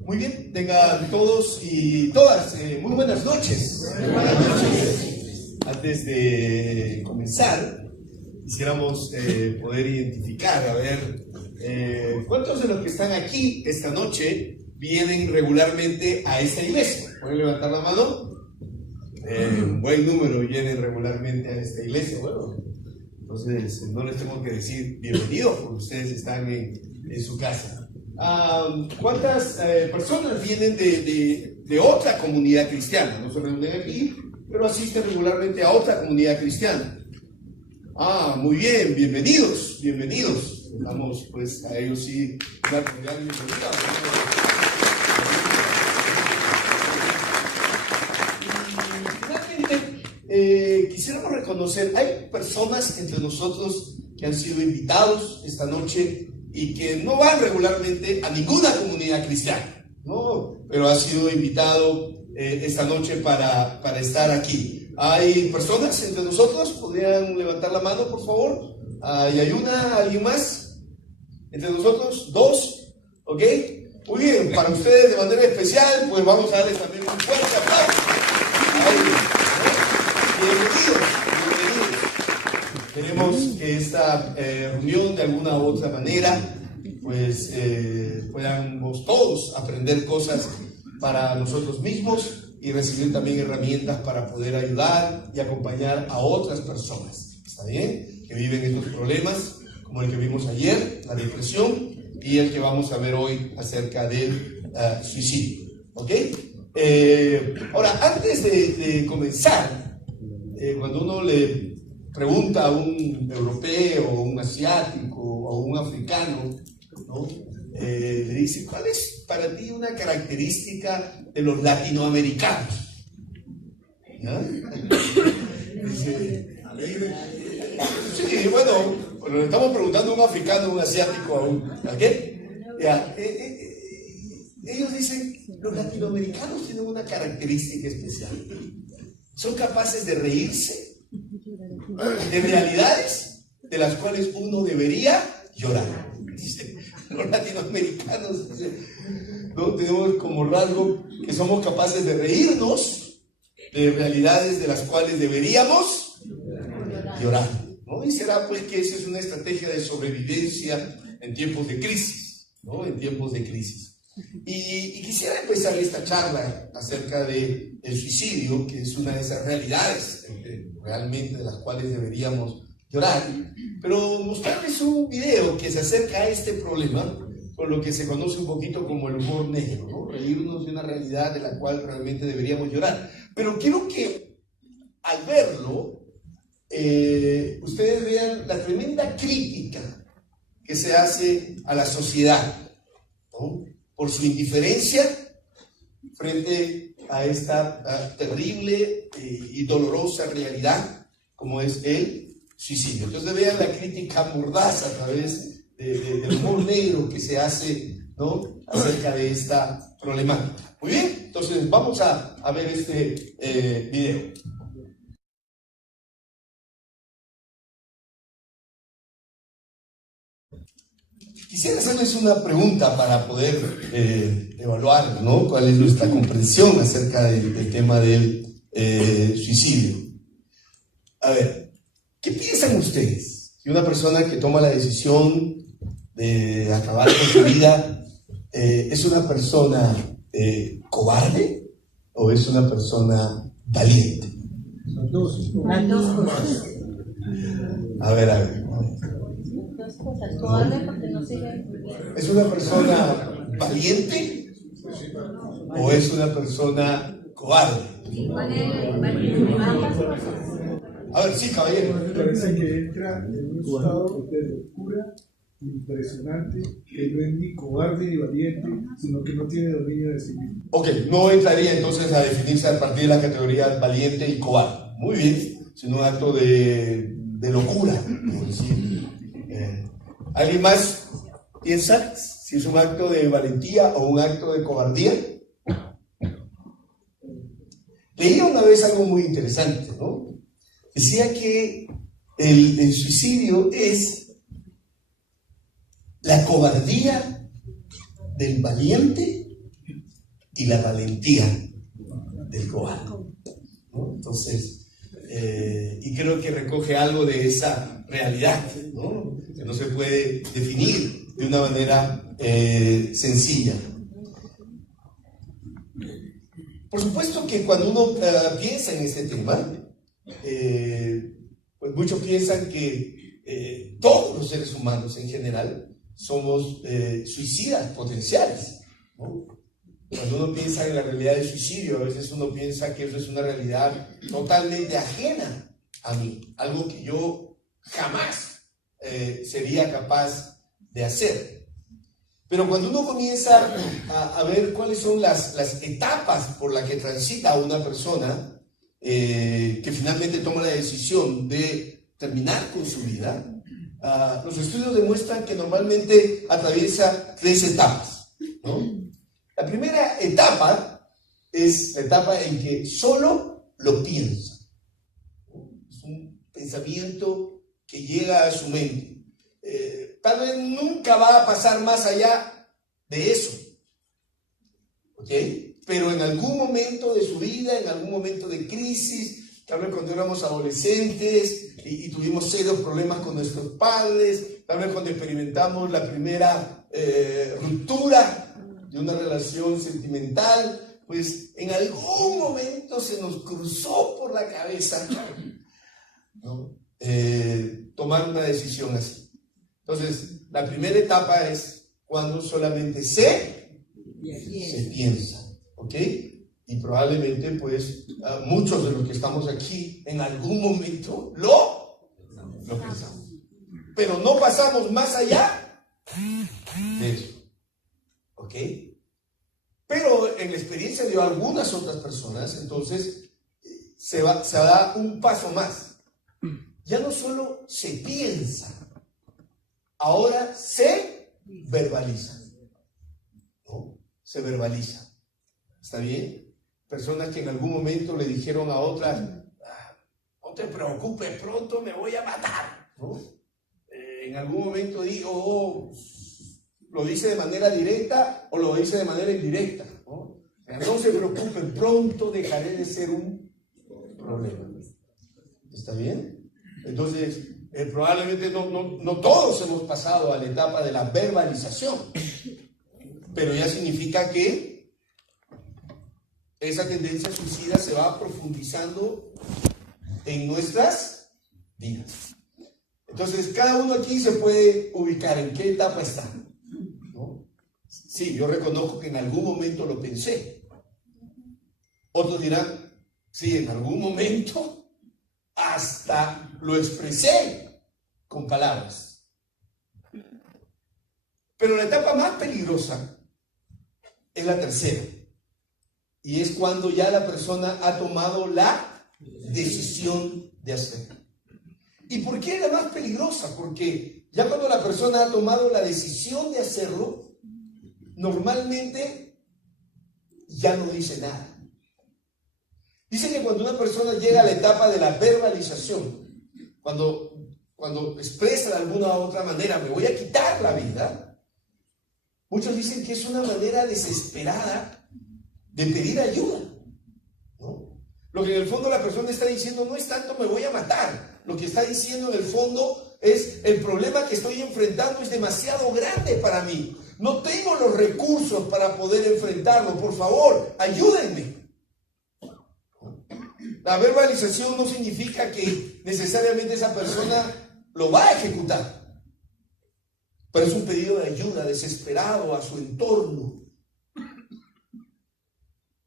Muy bien, tengan todos y todas muy buenas noches. Muy buenas noches. Antes de comenzar, quisiéramos poder identificar, a ver, ¿cuántos de los que están aquí esta noche vienen regularmente a esta iglesia? ¿Pueden levantar la mano? Un buen número vienen regularmente a esta iglesia. Bueno, entonces no les tengo que decir bienvenidos porque ustedes están en su casa. ¿Cuántas personas vienen de otra comunidad cristiana? No se reúnen aquí, pero asisten regularmente a otra comunidad cristiana. Muy bien, bienvenidos, bienvenidos. Damos pues a ellos sí una cordial bienvenida. Quisiéramos reconocer, hay personas entre nosotros que han sido invitados esta noche y que no van regularmente a ninguna comunidad cristiana, ¿no? Pero ha sido invitado esta noche para estar aquí. ¿Hay personas entre nosotros? ¿Podrían levantar la mano, por favor? ¿Hay una? ¿Alguien más? ¿Entre nosotros? ¿Dos? ¿Ok? Muy bien, para ustedes de manera especial, pues vamos a darles también un fuerte aplauso. Bienvenidos, bienvenidos. Queremos que esta reunión de alguna u otra manera pues podamos todos aprender cosas para nosotros mismos y recibir también herramientas para poder ayudar y acompañar a otras personas, ¿está bien? Que viven estos problemas como el que vimos ayer, la depresión, y el que vamos a ver hoy acerca del suicidio, ¿ok? Ahora, antes de comenzar, cuando uno le pregunta a un europeo, o un asiático, o un africano, ¿no? Le dice, ¿cuál es para ti una característica de los latinoamericanos? ¿Ya? Dice, sí, bueno, le estamos preguntando a un africano, a un asiático, ¿a qué? Ya, ellos dicen, los latinoamericanos tienen una característica especial. Son capaces de reírse de realidades de las cuales uno debería llorar. Dice, los latinoamericanos, ¿no? Tenemos como rasgo que somos capaces de reírnos de realidades de las cuales deberíamos llorar, ¿no? Y será pues que esa es una estrategia de sobrevivencia en tiempos de crisis, ¿no? En tiempos de crisis. Y quisiera empezar esta charla acerca del suicidio, que es una de esas realidades realmente de las cuales deberíamos llorar, pero mostrarles un video que se acerca a este problema con lo que se conoce un poquito como el humor negro, ¿no? Reírnos de una realidad de la cual realmente deberíamos llorar. Pero quiero que al verlo ustedes vean la tremenda crítica que se hace a la sociedad, ¿no? Por su indiferencia frente a esta terrible y dolorosa realidad como es el suicidio. Entonces vean la crítica mordaz a través del humor negro que se hace, ¿no? Acerca de esta problemática. Muy bien, entonces vamos a ver este video. Quisiera hacerles una pregunta para poder evaluar, ¿no? Cuál es nuestra comprensión acerca del tema del suicidio. A ver, ¿qué piensan ustedes? Si una persona que toma la decisión de acabar con su vida es una persona cobarde o es una persona valiente. Las dos cosas. A ver. Dos cosas, cobarde porque no sigue. ¿Es una persona valiente o es una persona cobarde? A ver, sí, caballero. Me parece que entra en un estado de locura impresionante, que no es ni cobarde ni valiente, sino que no tiene dominio de sí mismo. Ok, no entraría entonces a definirse a partir de la categoría valiente y cobarde. Muy bien, sino un acto de locura, por decir. ¿Alguien más piensa si es un acto de valentía o un acto de cobardía? Leía una vez algo muy interesante, ¿no? Decía que el suicidio es la cobardía del valiente y la valentía del cobarde, ¿no? Entonces, y creo que recoge algo de esa realidad, ¿no? Que no se puede definir de una manera sencilla. Por supuesto que cuando uno piensa en este tema, pues muchos piensan que todos los seres humanos en general somos suicidas potenciales, ¿no? Cuando uno piensa en la realidad del suicidio, a veces uno piensa que eso es una realidad totalmente ajena a mí, algo que yo jamás sería capaz de hacer. Pero cuando uno comienza a ver cuáles son las etapas por las que transita una persona que finalmente toma la decisión de terminar con su vida, los estudios demuestran que normalmente atraviesa 3 etapas, ¿no? La primera etapa es la etapa en que solo lo piensa. Es un pensamiento que llega a su mente. Tal vez nunca va a pasar más allá de eso, ¿ok? Pero en algún momento de su vida, en algún momento de crisis, tal vez cuando éramos adolescentes y tuvimos serios problemas con nuestros padres, tal vez cuando experimentamos la primera ruptura de una relación sentimental, pues en algún momento se nos cruzó por la cabeza, ¿no? Tomar una decisión así. Entonces, la primera etapa es cuando solamente se piensa, ¿ok? Y probablemente, pues, muchos de los que estamos aquí en algún momento lo pensamos. Pero no pasamos más allá de eso, ¿ok? Pero en la experiencia de algunas otras personas, entonces, se da un paso más. Ya no solo se piensa, ahora se verbaliza, ¿no? Se verbaliza. ¿Está bien? Personas que en algún momento le dijeron a otras, no te preocupes, pronto me voy a matar, ¿no? En algún momento digo, lo dice de manera directa o lo dice de manera indirecta, ¿no? No se preocupen, pronto dejaré de ser un problema. ¿Está bien? Entonces, probablemente no todos hemos pasado a la etapa de la verbalización, pero ya significa que esa tendencia suicida se va profundizando en nuestras vidas. Entonces, cada uno aquí se puede ubicar en qué etapa está, ¿no? Sí, yo reconozco que en algún momento lo pensé. Otros dirán, sí, en algún momento hasta lo expresé con palabras. Pero la etapa más peligrosa es la tercera. Y es cuando ya la persona ha tomado la decisión de hacerlo. ¿Y por qué es la más peligrosa? Porque ya cuando la persona ha tomado la decisión de hacerlo, normalmente ya no dice nada. Dicen que cuando una persona llega a la etapa de la verbalización, cuando expresa de alguna u otra manera, me voy a quitar la vida, muchos dicen que es una manera desesperada de pedir ayuda, ¿no? Lo que en el fondo la persona está diciendo no es tanto me voy a matar, lo que está diciendo en el fondo es el problema que estoy enfrentando es demasiado grande para mí, no tengo los recursos para poder enfrentarlo, por favor, ayúdenme. La verbalización no significa que necesariamente esa persona lo va a ejecutar, pero es un pedido de ayuda desesperado a su entorno.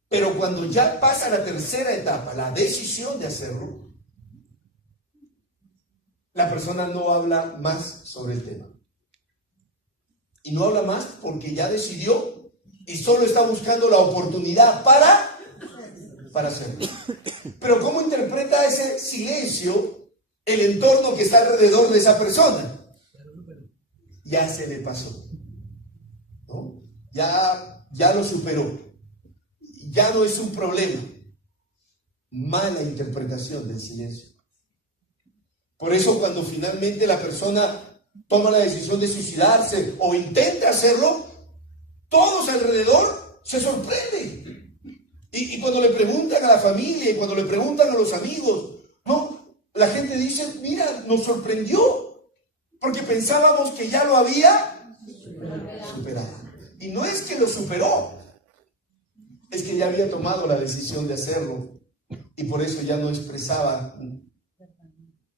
Pero cuando ya pasa la tercera etapa, la decisión de hacerlo, la persona no habla más sobre el tema. Y no habla más porque ya decidió y solo está buscando la oportunidad para hacerlo. Pero ¿cómo interpreta ese silencio el entorno que está alrededor de esa persona? Ya se le pasó, ¿no? Ya lo superó. Ya no es un problema. Mala interpretación del silencio. Por eso cuando finalmente la persona toma la decisión de suicidarse o intenta hacerlo, todos alrededor se sorprende. Y cuando le preguntan a la familia y cuando le preguntan a los amigos, no, la gente dice, mira, nos sorprendió, porque pensábamos que ya lo había superado. Y no es que lo superó, es que ya había tomado la decisión de hacerlo y por eso ya no expresaba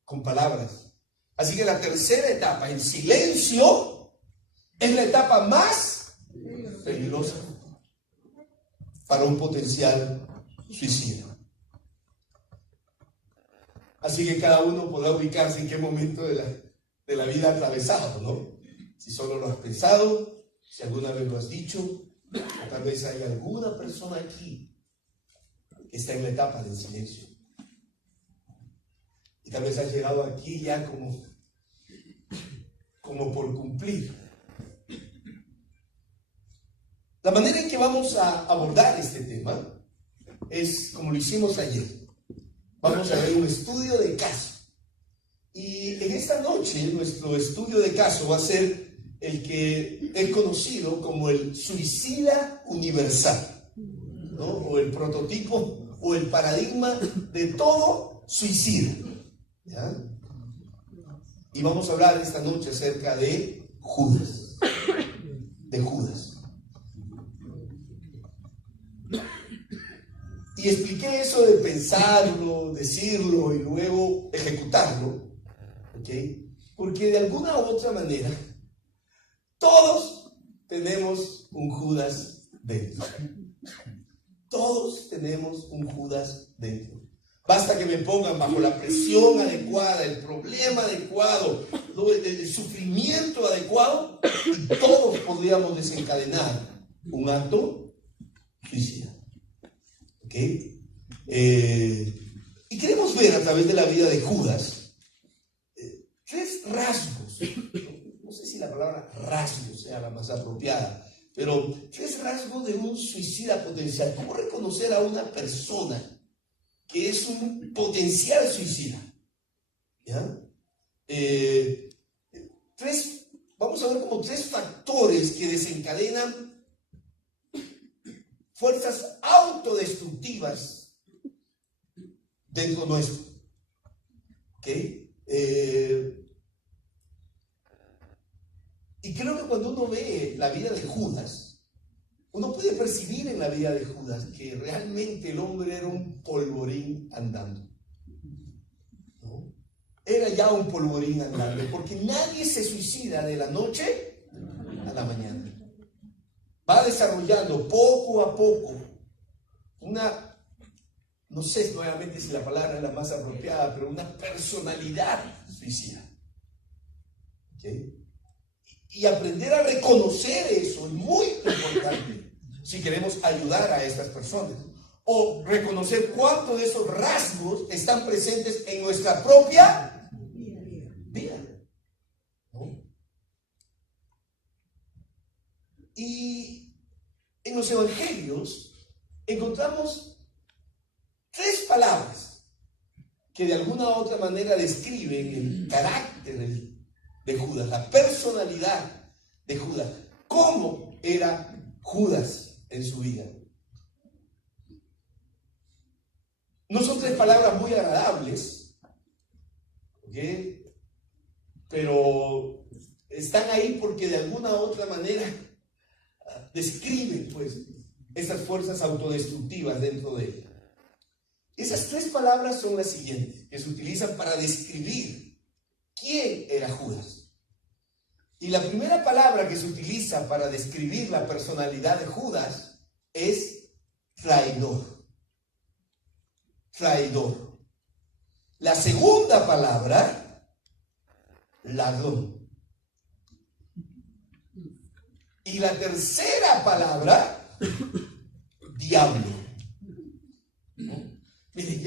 con palabras. Así que la tercera etapa, en silencio, es la etapa más peligrosa para un potencial suicida. Así que cada uno podrá ubicarse en qué momento de la vida ha atravesado, ¿no? Si solo lo has pensado, si alguna vez lo has dicho, o tal vez hay alguna persona aquí que está en la etapa del silencio. Y tal vez has llegado aquí ya como por cumplir. La manera en que vamos a abordar este tema es como lo hicimos ayer. Vamos a ver un estudio de caso. Y en esta noche nuestro estudio de caso va a ser el que es conocido como el suicida universal, ¿no? O el prototipo o el paradigma de todo suicida, ¿ya? Y vamos a hablar esta noche acerca de Judas. De Judas. Y expliqué eso de pensarlo, decirlo y luego ejecutarlo, ¿ok? Porque de alguna u otra manera todos tenemos un Judas dentro. Todos tenemos un Judas dentro. Basta que me pongan bajo la presión adecuada, el problema adecuado, el sufrimiento adecuado, y todos podríamos desencadenar un acto suicida. ¿Ok? Y queremos ver a través de la vida de Judas tres rasgos. No sé si la palabra rasgo sea la más apropiada, pero tres rasgos de un suicida potencial. ¿Cómo reconocer a una persona que es un potencial suicida? ¿Ya? Vamos a ver como tres factores que desencadenan fuerzas autodestructivas dentro nuestro. ¿Ok? Y creo que cuando uno ve la vida de Judas, uno puede percibir en la vida de Judas que realmente el hombre era un polvorín andando, ¿no? Era ya un polvorín andando, porque nadie se suicida de la noche a la mañana. Va desarrollando poco a poco una, no sé nuevamente si la palabra es la más apropiada, pero una personalidad suicida. ¿Okay? Y aprender a reconocer eso es muy importante si queremos ayudar a estas personas. O reconocer cuántos de esos rasgos están presentes en nuestra propia vida, ¿no? Y en los evangelios encontramos tres palabras que de alguna u otra manera describen el carácter de Judas, la personalidad de Judas, cómo era Judas en su vida. No son tres palabras muy agradables, ¿ok? Pero están ahí porque de alguna u otra manera describen pues esas fuerzas autodestructivas dentro de él. Esas tres palabras son las siguientes que se utilizan para describir quién era Judas. Y la primera palabra que se utiliza para describir la personalidad de Judas es traidor. Traidor. La segunda palabra, ladrón. Y la tercera palabra, diablo. ¿No? Miren,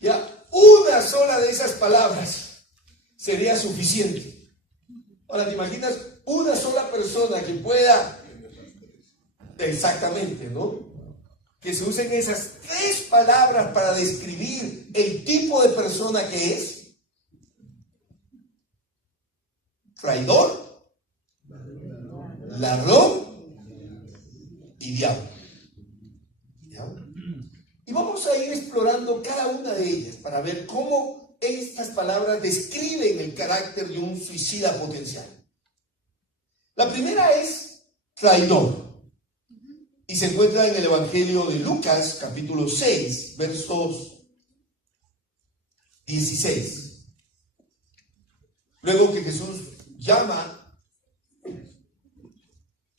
ya una sola de esas palabras sería suficiente. Ahora, ¿te imaginas una sola persona que pueda, exactamente, ¿no? Que se usen esas tres palabras para describir el tipo de persona que es? Traidor, ladrón y diablo. explorando cada una de ellas para ver cómo estas palabras describen el carácter de un suicida potencial. La primera es traidor. Y se encuentra en el Evangelio de Lucas, capítulo 6, versos 16. Luego que Jesús llama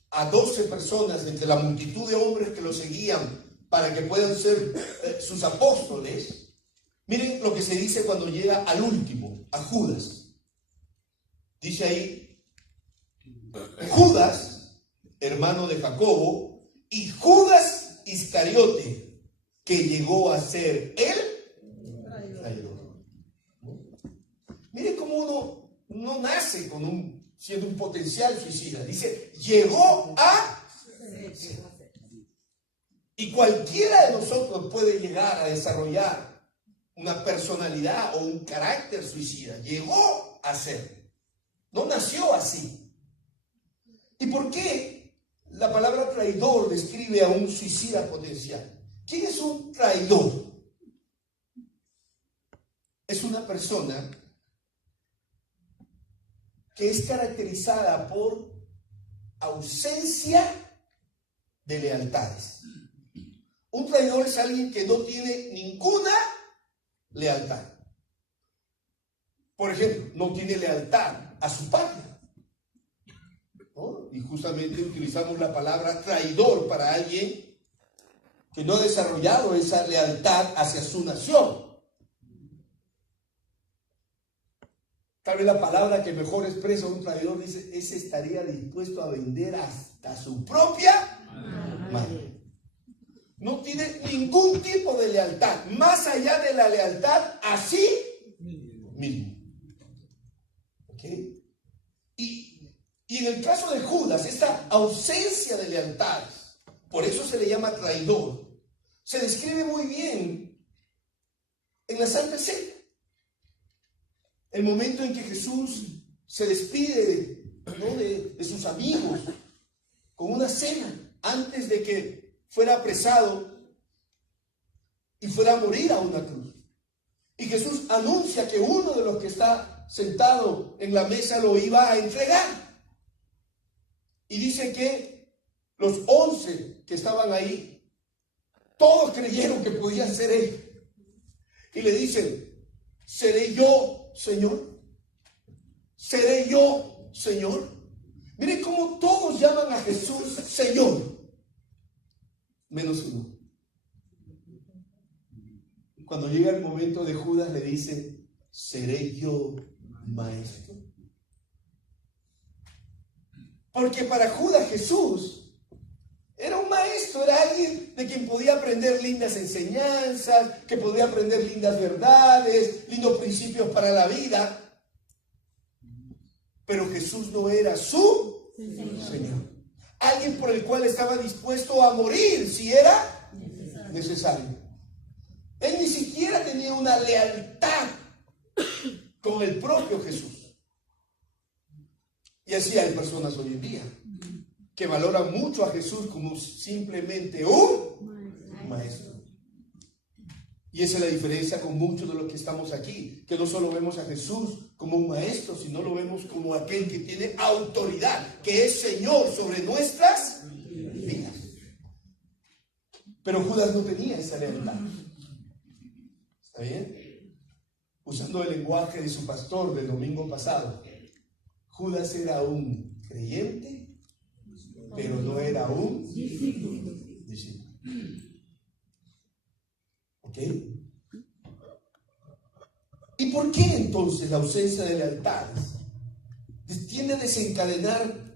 a 12 personas entre la multitud de hombres que lo seguían para que puedan ser sus apóstoles, miren lo que se dice cuando llega al último, a Judas. Dice ahí, Judas, hermano de Jacobo, y Judas Iscariote, que llegó a ser el traidor. Miren cómo uno no nace siendo un potencial suicida. Dice, llegó a ser. Y cualquiera de nosotros puede llegar a desarrollar una personalidad o un carácter suicida. Llegó a ser. No nació así. ¿Y por qué la palabra traidor describe a un suicida potencial? ¿Quién es un traidor? Es una persona que es caracterizada por ausencia de lealtades. Un traidor es alguien que no tiene ninguna lealtad. Por ejemplo, no tiene lealtad a su patria. ¿No? Y justamente utilizamos la palabra traidor para alguien que no ha desarrollado esa lealtad hacia su nación. Tal vez la palabra que mejor expresa a un traidor dice, ese estaría dispuesto a vender hasta su propia madre. No tiene ningún tipo de lealtad, más allá de la lealtad a sí mismo. ¿Ok? Y en el caso de Judas, esta ausencia de lealtades, por eso se le llama traidor, se describe muy bien en la Santa Cena. El momento en que Jesús se despide, ¿no?, de sus amigos con una cena antes de que fuera apresado y fuera a morir a una cruz. Y Jesús anuncia que uno de los que está sentado en la mesa lo iba a entregar. Y dice que los 11 que estaban ahí, todos creyeron que podía ser él. Y le dicen, ¿seré yo, Señor? ¿Seré yo, Señor? Miren cómo todos llaman a Jesús Señor, menos uno. Cuando llega el momento de Judas le dice, ¿seré yo maestro? Porque para Judas Jesús era un maestro, era alguien de quien podía aprender lindas enseñanzas, que podía aprender lindas verdades, lindos principios para la vida. Pero Jesús no era su Señor. Alguien por el cual estaba dispuesto a morir si era necesario. Él ni siquiera tenía una lealtad con el propio Jesús. Y así hay personas hoy en día que valoran mucho a Jesús como simplemente un maestro. Y esa es la diferencia con muchos de los que estamos aquí, que no solo vemos a Jesús como un maestro, sino lo vemos como aquel que tiene autoridad, que es Señor sobre nuestras vidas. Pero Judas no tenía esa lealtad. ¿Está bien? Usando el lenguaje de su pastor del domingo pasado, Judas era un creyente, pero no era un discípulo. ¿Ok? ¿Y por qué entonces la ausencia de lealtades tiende a desencadenar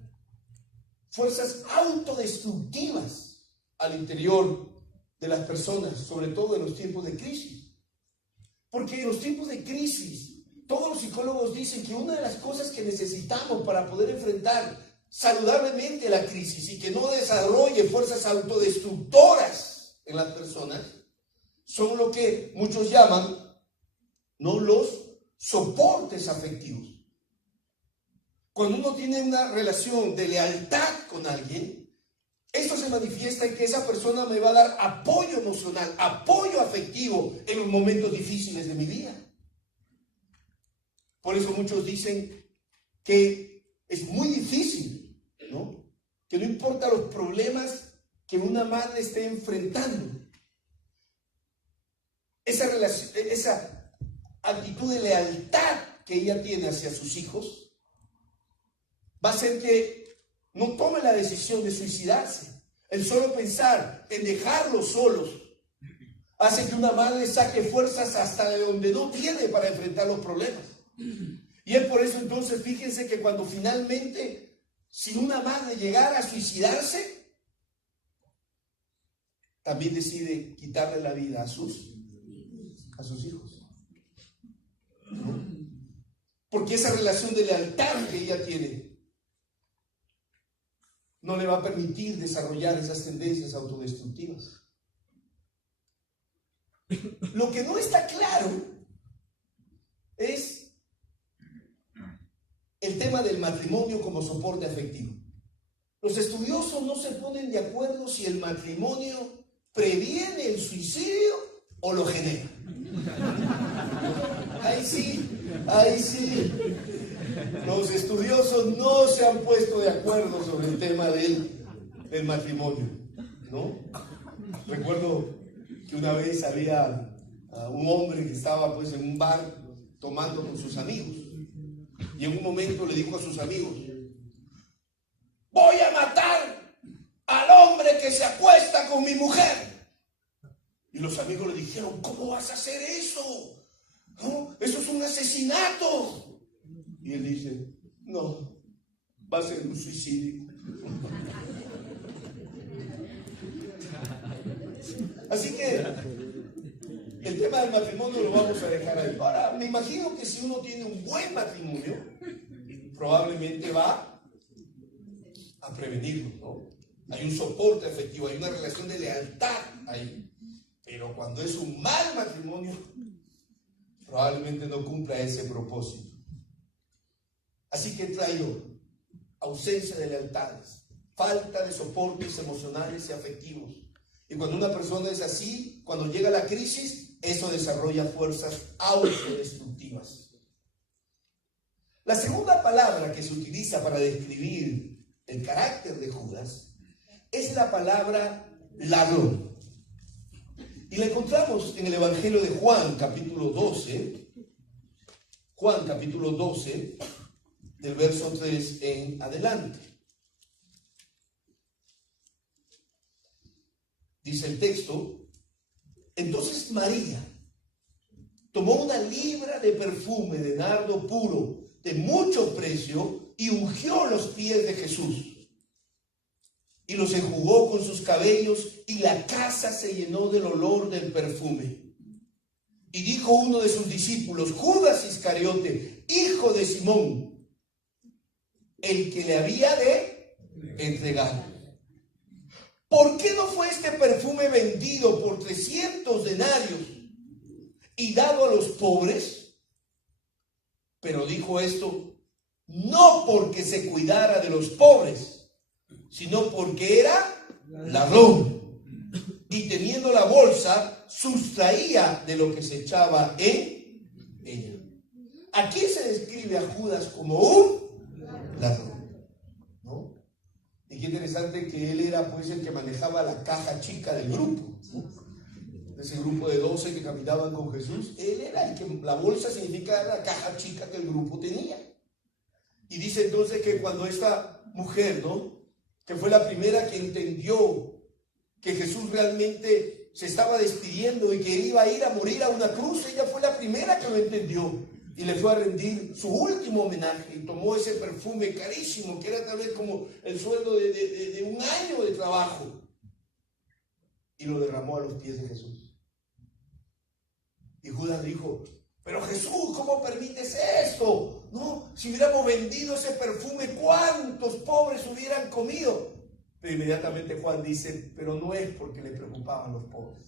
fuerzas autodestructivas al interior de las personas, sobre todo en los tiempos de crisis? Porque en los tiempos de crisis, todos los psicólogos dicen que una de las cosas que necesitamos para poder enfrentar saludablemente la crisis y que no desarrolle fuerzas autodestructoras en las personas son lo que muchos llaman, no, los soportes afectivos. Cuando uno tiene una relación de lealtad con alguien, esto se manifiesta en que esa persona me va a dar apoyo emocional, apoyo afectivo en los momentos difíciles de mi vida. Por eso muchos dicen que es muy difícil, ¿no? Que no importa los problemas que una madre esté enfrentando, esa actitud de lealtad que ella tiene hacia sus hijos va a hacer que no tome la decisión de suicidarse. El solo pensar en dejarlos solos hace que una madre saque fuerzas hasta de donde no tiene para enfrentar los problemas. Y es por eso entonces, fíjense que cuando finalmente, si una madre llegara a suicidarse, también decide quitarle la vida a sus hijos, ¿no? Porque esa relación de lealtad que ella tiene no le va a permitir desarrollar esas tendencias autodestructivas. Lo que no está claro es el tema del matrimonio como soporte afectivo. Los estudiosos no se ponen de acuerdo si el matrimonio previene el suicidio o lo genera. Ahí sí. Los estudiosos no se han puesto de acuerdo sobre el tema del matrimonio, ¿no? Recuerdo que una vez había un hombre que estaba pues en un bar tomando con sus amigos, y en un momento le dijo a sus amigos: voy a matar al hombre que se acuesta con mi mujer. Y los amigos le dijeron: ¿cómo vas a hacer eso? ¿No? Eso es un asesinato. Y él dice: no, va a ser un suicidio. Así que el tema del matrimonio lo vamos a dejar ahí. Ahora, me imagino que si uno tiene un buen matrimonio, probablemente va a prevenirlo, ¿no? Hay un soporte afectivo, hay una relación de lealtad ahí. Pero cuando es un mal matrimonio, probablemente no cumpla ese propósito. Así que traigo ausencia de lealtades, falta de soportes emocionales y afectivos. Y cuando una persona es así, cuando llega la crisis, eso desarrolla fuerzas autodestructivas. La segunda palabra que se utiliza para describir el carácter de Judas es la palabra ladrón. Y la encontramos en el Evangelio de Juan, capítulo 12. Juan, capítulo 12, del verso 3 en adelante. Dice el texto: entonces María tomó una libra de perfume de nardo puro de mucho precio y ungió los pies de Jesús y los enjugó con sus cabellos, y la casa se llenó del olor del perfume. Y dijo uno de sus discípulos, Judas Iscariote, hijo de Simón, el que le había de entregar: ¿por qué no fue este perfume vendido por 300 denarios y dado a los pobres? Pero dijo esto no porque se cuidara de los pobres, sino porque era ladrón, y teniendo la bolsa sustraía de lo que se echaba en ella. Aquí se describe a Judas como un ladrón, ¿no? Y qué interesante que él era pues el que manejaba la caja chica del grupo, ¿no? Ese grupo de 12 que caminaban con Jesús, él era el que, la bolsa significa la caja chica que el grupo tenía. Y dice entonces que cuando esta mujer, ¿no?, que fue la primera que entendió que Jesús realmente se estaba despidiendo y que iba a ir a morir a una cruz, ella fue la primera que lo entendió y le fue a rendir su último homenaje, y tomó ese perfume carísimo, que era tal vez como el sueldo de un año de trabajo, y lo derramó a los pies de Jesús. Y Judas dijo: pero Jesús, ¿cómo permites esto? No, si hubiéramos vendido ese perfume, ¿cuántos pobres hubieran comido? Pero inmediatamente Juan dice: pero no es porque le preocupaban los pobres,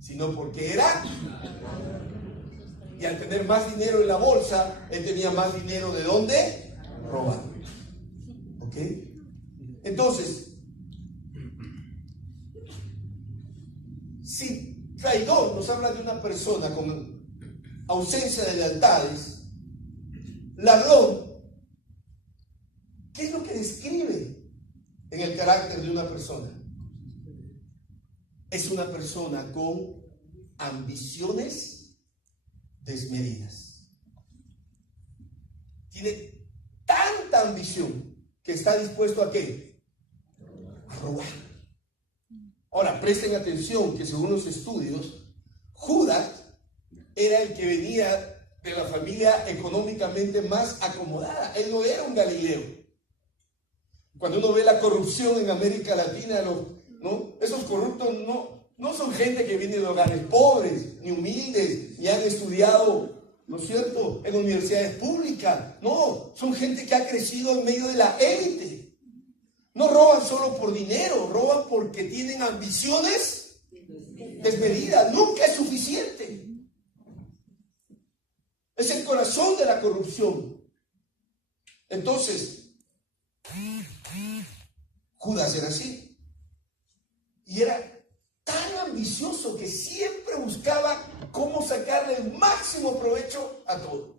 sino porque era. Y al tener más dinero en la bolsa, él tenía más dinero ¿de dónde? Robar. ¿Ok? Entonces, Si traidor nos habla de una persona con ausencia de lealtades, ladrón, ¿qué es lo que describe en el carácter de una persona? Es una persona con ambiciones desmedidas. Tiene tanta ambición que está dispuesto ¿a qué? A robar. Ahora, presten atención que según los estudios, Judas era el que venía de la familia económicamente más acomodada. Él no era un Galileo. Cuando uno ve la corrupción en América Latina, ¿no? Esos corruptos no son gente que viene de hogares pobres, ni humildes, ni han estudiado, ¿no es cierto?, en universidades públicas. No, son gente que ha crecido en medio de la élite. No roban solo por dinero, roban porque tienen ambiciones desmedidas. Nunca es suficiente. Es el corazón de la corrupción. Entonces, Judas era así. Y era tan ambicioso que siempre buscaba cómo sacarle el máximo provecho a todo.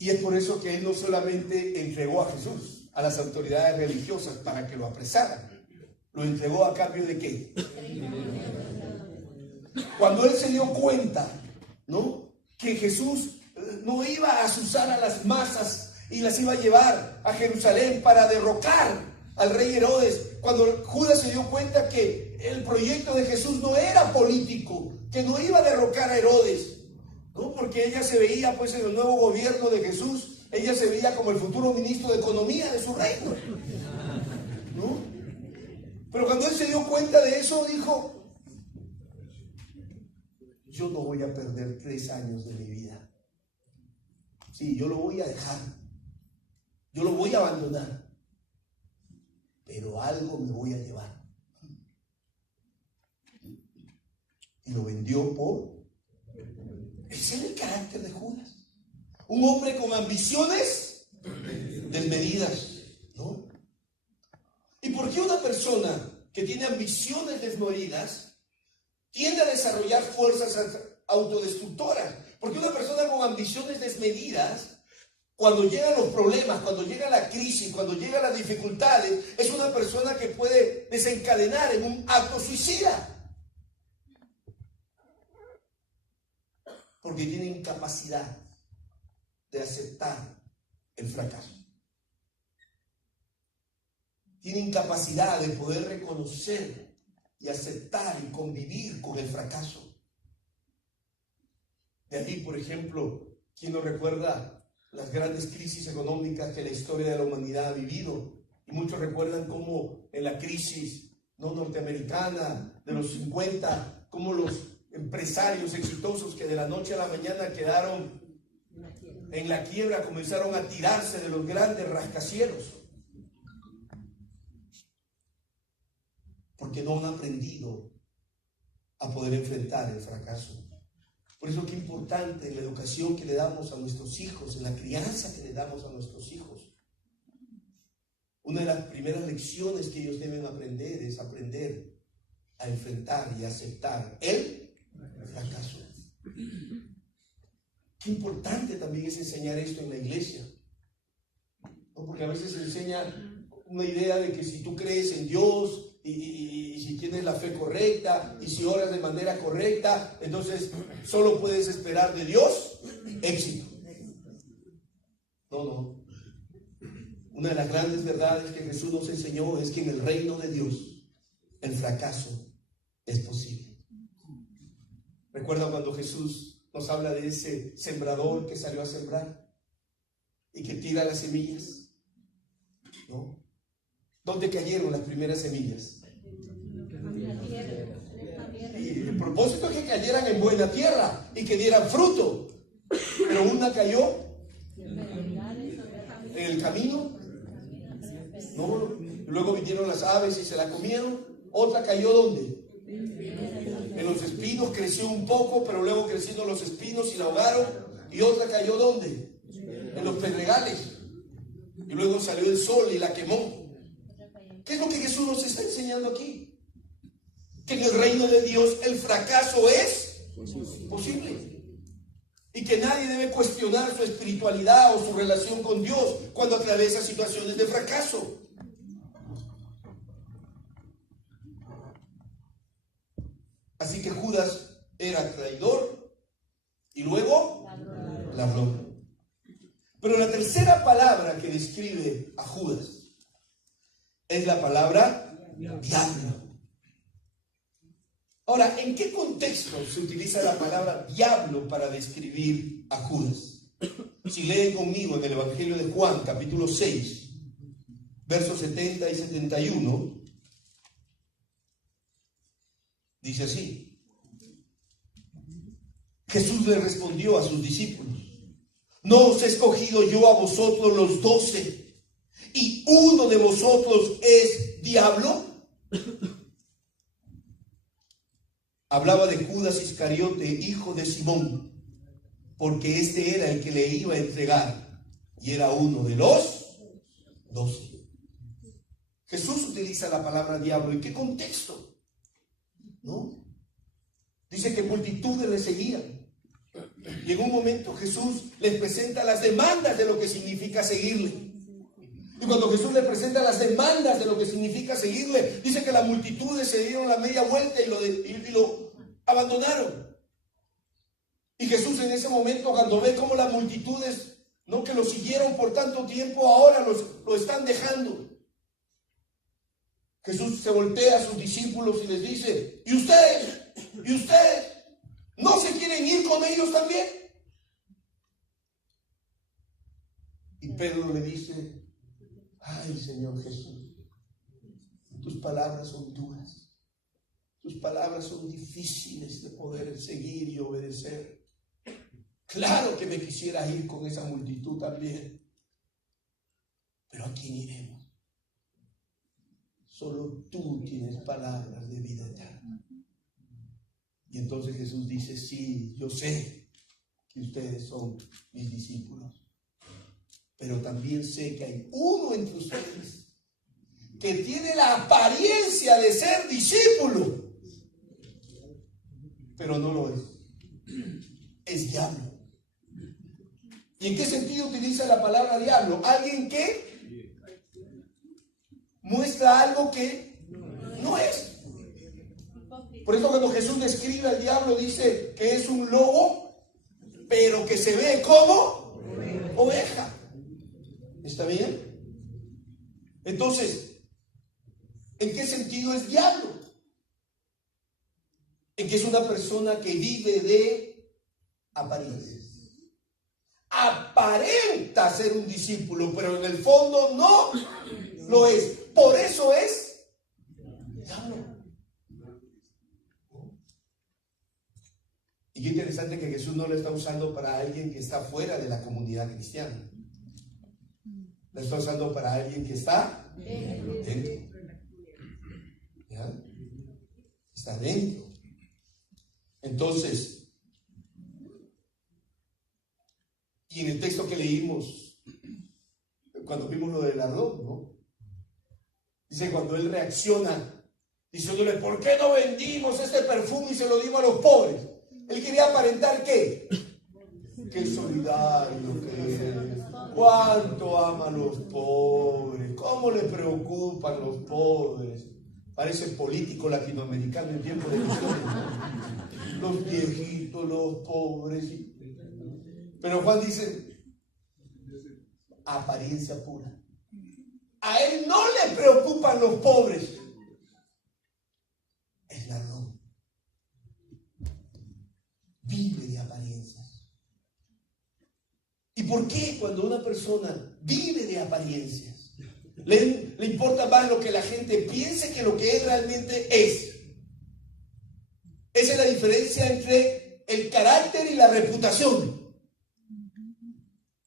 Y es por eso que él no solamente entregó a Jesús a las autoridades religiosas para que lo apresaran. Lo entregó a cambio de ¿qué? Cuando él se dio cuenta, ¿no?, que Jesús no iba a azuzar a las masas y las iba a llevar a Jerusalén para derrocar al rey Herodes, cuando Judas se dio cuenta que el proyecto de Jesús no era político, que no iba a derrocar a Herodes, ¿no?, porque ella se veía pues en el nuevo gobierno de Jesús, ella se veía como el futuro ministro de Economía de su reino, ¿no? Pero cuando él se dio cuenta de eso, dijo: yo no voy a perder 3 años de mi vida. Sí, yo lo voy a dejar. Yo lo voy a abandonar. Pero algo me voy a llevar. Y lo vendió por... Ese es el carácter de Judas. Un hombre con ambiciones desmedidas, ¿no? ¿Y por qué una persona que tiene ambiciones desmedidas tiende a desarrollar fuerzas autodestructoras? Porque una persona con ambiciones desmedidas, cuando llegan los problemas, cuando llega la crisis, cuando llegan las dificultades, es una persona que puede desencadenar en un acto suicida. Porque tiene incapacidad de aceptar el fracaso. Tiene incapacidad de poder reconocer y aceptar y convivir con el fracaso. De ahí, por ejemplo, ¿quién no recuerda las grandes crisis económicas que la historia de la humanidad ha vivido? Y muchos recuerdan cómo en la crisis norteamericana de los 50, cómo los empresarios exitosos que de la noche a la mañana quedaron en la quiebra comenzaron a tirarse de los grandes rascacielos. Porque no han aprendido a poder enfrentar el fracaso. Por eso qué importante en la educación que le damos a nuestros hijos, en la crianza que le damos a nuestros hijos. Una de las primeras lecciones que ellos deben aprender es aprender a enfrentar y aceptar el fracaso. Qué importante también es enseñar esto en la iglesia, ¿no? Porque a veces se enseña una idea de que si tú crees en Dios y si tienes la fe correcta y si oras de manera correcta, entonces solo puedes esperar de Dios éxito. No. Una de las grandes verdades que Jesús nos enseñó es que en el reino de Dios el fracaso es posible. ¿Recuerdan cuando Jesús nos habla de ese sembrador que salió a sembrar y que tira las semillas? ¿No? ¿Dónde cayeron las primeras semillas? Y el propósito es que cayeran en buena tierra y que dieran fruto. Pero una cayó en el camino, ¿no? Luego vinieron las aves y se la comieron. Otra cayó ¿dónde? En los espinos, creció un poco, pero luego crecieron los espinos y la ahogaron. Y otra cayó ¿dónde? En los pedregales. Y luego salió el sol y la quemó. ¿Qué es lo que Jesús nos está enseñando aquí? Que en el reino de Dios el fracaso es posible. Y que nadie debe cuestionar su espiritualidad o su relación con Dios cuando atraviesa situaciones de fracaso. Así que Judas era traidor y luego ladrón. Pero la tercera palabra que describe a Judas es la palabra diablo. Ahora, ¿en qué contexto se utiliza la palabra diablo para describir a Judas? Si leen conmigo en el Evangelio de Juan, capítulo 6, versos 70 y 71, dice así: Jesús le respondió a sus discípulos: ¿no os he escogido yo a vosotros los 12, y uno de vosotros es diablo? Hablaba de Judas Iscariote, hijo de Simón, porque este era el que le iba a entregar, y era uno de los 12. Jesús utiliza la palabra diablo. ¿En qué contexto? ¿No? Dice que multitudes le seguían. Y en un momento Jesús les presenta las demandas de lo que significa seguirle. Y cuando Jesús le presenta las demandas de lo que significa seguirle, dice que las multitudes se dieron la media vuelta y lo abandonaron. Y Jesús en ese momento, cuando ve cómo las multitudes, ¿no?, que lo siguieron por tanto tiempo, ahora lo están dejando, Jesús se voltea a sus discípulos y les dice: ¿Y ustedes? ¿No se quieren ir con ellos también? Y Pedro le dice: ay, Señor Jesús, tus palabras son duras, tus palabras son difíciles de poder seguir y obedecer. Claro que me quisiera ir con esa multitud también, pero ¿a quién iremos? Solo tú tienes palabras de vida eterna. Y entonces Jesús dice: sí, yo sé que ustedes son mis discípulos, pero también sé que hay uno entre ustedes que tiene la apariencia de ser discípulo, pero no lo es. Es diablo. ¿Y en qué sentido utiliza la palabra diablo? Alguien que muestra algo que no es. Por eso cuando Jesús describe al diablo, dice que es un lobo, pero que se ve como oveja. ¿Está bien? Entonces, ¿en qué sentido es diablo? En que es una persona que vive de apariencias. Aparenta ser un discípulo, pero en el fondo no lo es. Por eso es diablo. Y qué interesante que Jesús no lo está usando para alguien que está fuera de la comunidad cristiana. Lo está usando para alguien que está dentro. ¿Ya? Está dentro. Entonces, y en el texto que leímos, cuando vimos lo del ladrón, ¿no? Dice, cuando él reacciona, diciéndole: ¿por qué no vendimos este perfume y se lo dimos a los pobres? Él quería aparentar ¿qué? Qué solidario que es. Cuánto ama a los pobres. Cómo le preocupan los pobres. Parece político latinoamericano en tiempo de elecciones, ¿no? Los viejitos, los pobres. Pero Juan dice: apariencia pura. A él no le preocupan los pobres. Es ladrón. Vive de apariencias. ¿Y por qué cuando una persona vive de apariencias le importa más lo que la gente piense que lo que él realmente es? Esa es la diferencia entre el carácter y la reputación,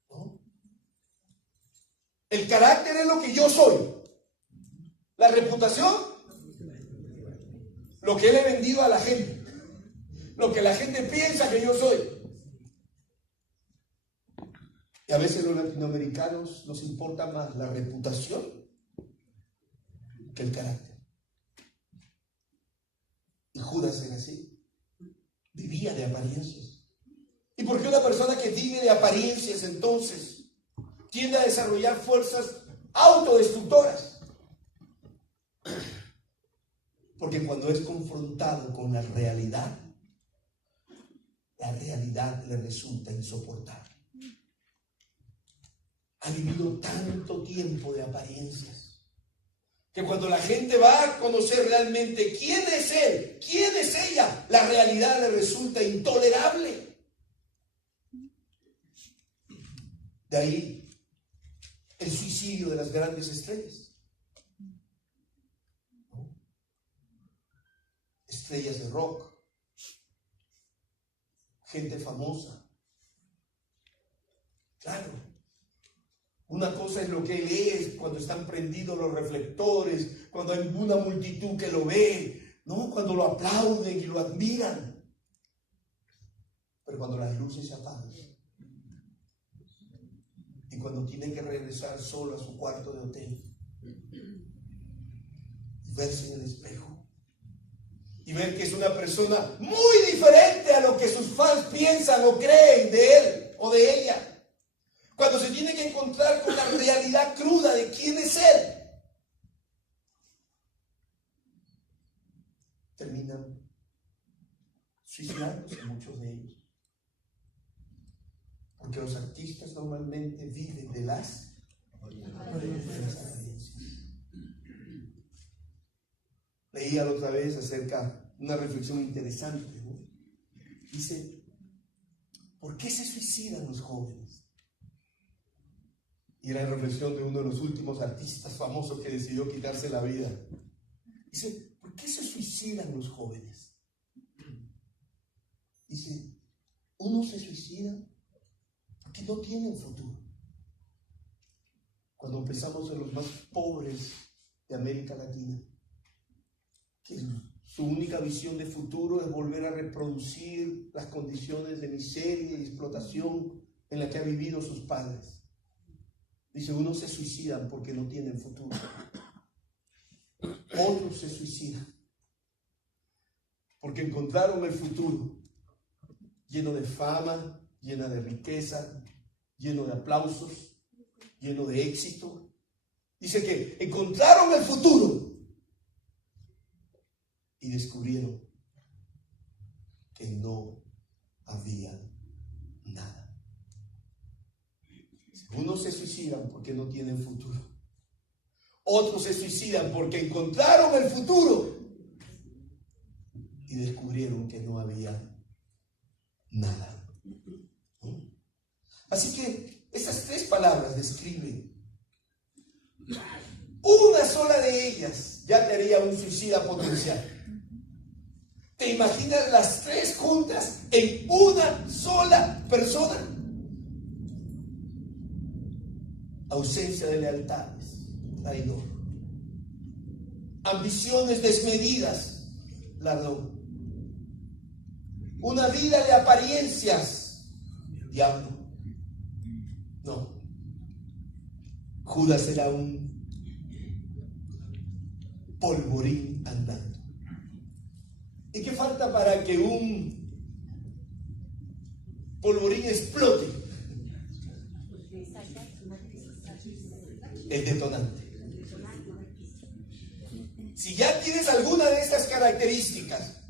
¿no? El carácter es lo que yo soy. La reputación, lo que le he vendido a la gente, lo que la gente piensa que yo soy. Y a veces los latinoamericanos nos importa más la reputación que que el carácter. Y Judas era así. Vivía de apariencias. ¿Y por qué una persona que vive de apariencias entonces tiende a desarrollar fuerzas autodestructoras? Porque cuando es confrontado con la realidad le resulta insoportable. Ha vivido tanto tiempo de apariencias que cuando la gente va a conocer realmente quién es él, quién es ella, la realidad le resulta intolerable. De ahí el suicidio de las grandes estrellas. Estrellas de rock, gente famosa. Claro, una cosa es lo que lees cuando están prendidos los reflectores, cuando hay una multitud que lo ve, ¿no? Cuando lo aplauden y lo admiran. Pero cuando las luces se apagan y cuando tiene que regresar solo a su cuarto de hotel y verse en el espejo y ver que es una persona muy diferente a lo que sus fans piensan o creen de él o de ella. Cuando se tiene que encontrar con la realidad cruda de quién es él, terminan suicidándose muchos de ellos. Porque los artistas normalmente viven de las apariencias. Leía la otra vez acerca de una reflexión interesante, ¿no? Dice, ¿por qué se suicidan los jóvenes? Y era la reflexión de uno de los últimos artistas famosos que decidió quitarse la vida. Dice, ¿por qué se suicidan los jóvenes? Dice, uno se suicida porque no tienen futuro. Cuando empezamos en los más pobres de América Latina, que su única visión de futuro es volver a reproducir las condiciones de miseria y explotación en la que han vivido sus padres. Dice, unos se suicidan porque no tienen futuro. Otros se suicidan porque encontraron el futuro lleno de fama, llena de riqueza, lleno de aplausos, lleno de éxito. Dice que encontraron el futuro y descubrieron que no había nada. Unos se suicidan porque no tienen futuro. Otros se suicidan porque encontraron el futuro y descubrieron que no había nada. Así que esas tres palabras describen. Una sola de ellas ya te haría un suicida potencial. ¿Te imaginas las tres juntas en una sola persona? Ausencia de lealtades, traidor. Ambiciones desmedidas, ladrón. Una vida de apariencias, diablo. No. Judas era un polvorín andando. ¿Y qué falta para que un polvorín explote? El detonante. Si ya tienes alguna de estas características,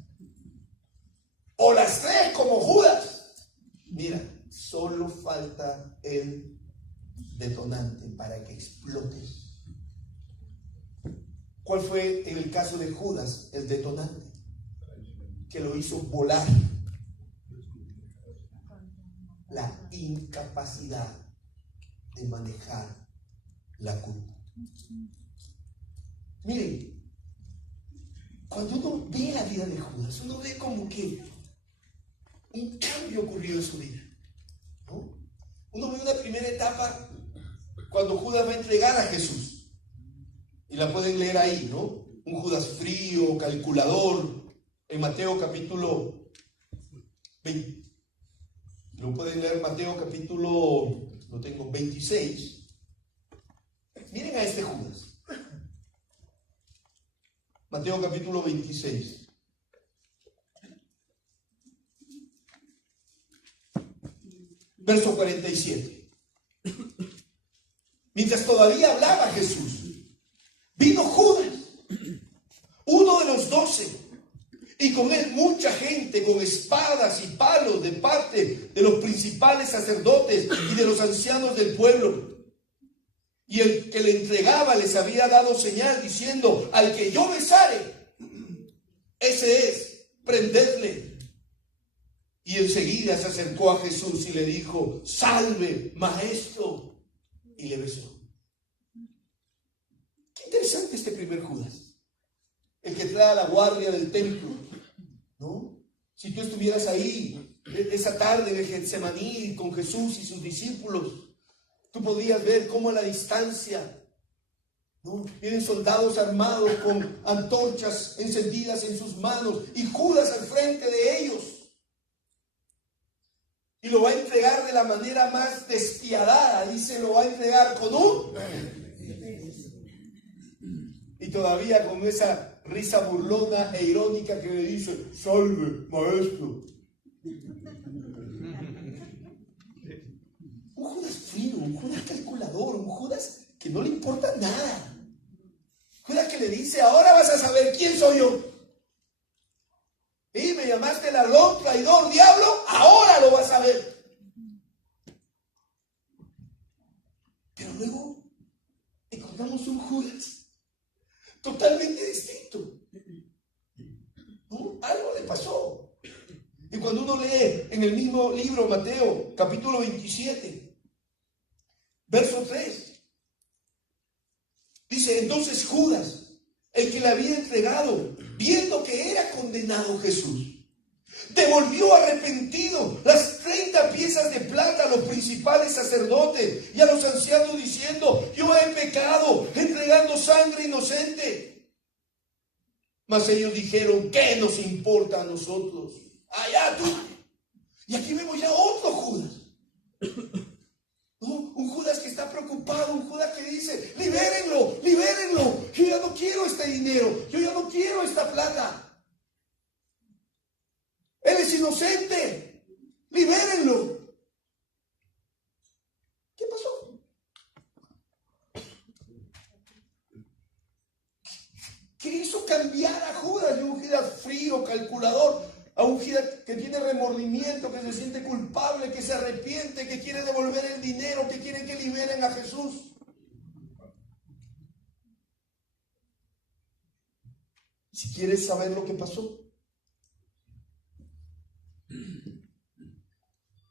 o las tres como Judas, mira, solo falta el detonante para que explotes. ¿Cuál fue en el caso de Judas el detonante? Que lo hizo volar. La incapacidad de manejar la culpa. Miren, cuando uno ve la vida de Judas, uno ve como que un cambio ocurrió en su vida, ¿no? Uno ve una primera etapa cuando Judas va a entregar a Jesús. Y la pueden leer ahí, ¿no? Un Judas frío, calculador, en Mateo capítulo 20. Lo pueden leer en Mateo capítulo, lo tengo, 26. Miren a este Judas. Mateo capítulo 26. Verso 47. Mientras todavía hablaba Jesús, vino Judas, uno de los 12, y con él mucha gente con espadas y palos de parte de los principales sacerdotes y de los ancianos del pueblo. Y el que le entregaba les había dado señal diciendo: al que yo besare, ese es, prendedle. Y enseguida se acercó a Jesús y le dijo: salve, maestro. Y le besó. Qué interesante este primer Judas, el que trae a la guardia del templo, ¿no? Si tú estuvieras ahí esa tarde en el Getsemaní con Jesús y sus discípulos, tú podías ver cómo a la distancia, ¿no?, vienen soldados armados con antorchas encendidas en sus manos y Judas al frente de ellos. Y lo va a entregar de la manera más despiadada. Dice, lo va a entregar con un... Y todavía con esa risa burlona e irónica que le dice: salve, maestro. Un Judas frío, un Judas calculador, un Judas que no le importa nada. Judas que le dice: ahora vas a saber quién soy yo. Y me llamaste ladrón, traidor, diablo, ahora lo vas a ver. Pero luego encontramos un Judas totalmente distinto, ¿no? Algo le pasó. Y cuando uno lee en el mismo libro, Mateo, capítulo 27, verso 3, dice: entonces Judas, el que le había entregado, viendo que era condenado Jesús, devolvió arrepentido las 30 piezas de plata a los principales sacerdotes y a los ancianos, diciendo: yo he pecado entregando sangre inocente. Mas ellos dijeron: ¿qué nos importa a nosotros? Allá tú. Y aquí vemos ya otro Judas, ¿no? Un Judas que está preocupado, un Judas que dice: libérenlo, libérenlo, yo ya no quiero este dinero, yo ya no quiero esta plata. Él es inocente, libérenlo. ¿Qué pasó? ¿Qué hizo cambiar a Judas de un Judas frío, calculador, a un Judas que tiene remordimiento, que se siente culpable, que se arrepiente, que quiere devolver el dinero, que quiere que liberen a Jesús? Si quieres saber lo que pasó,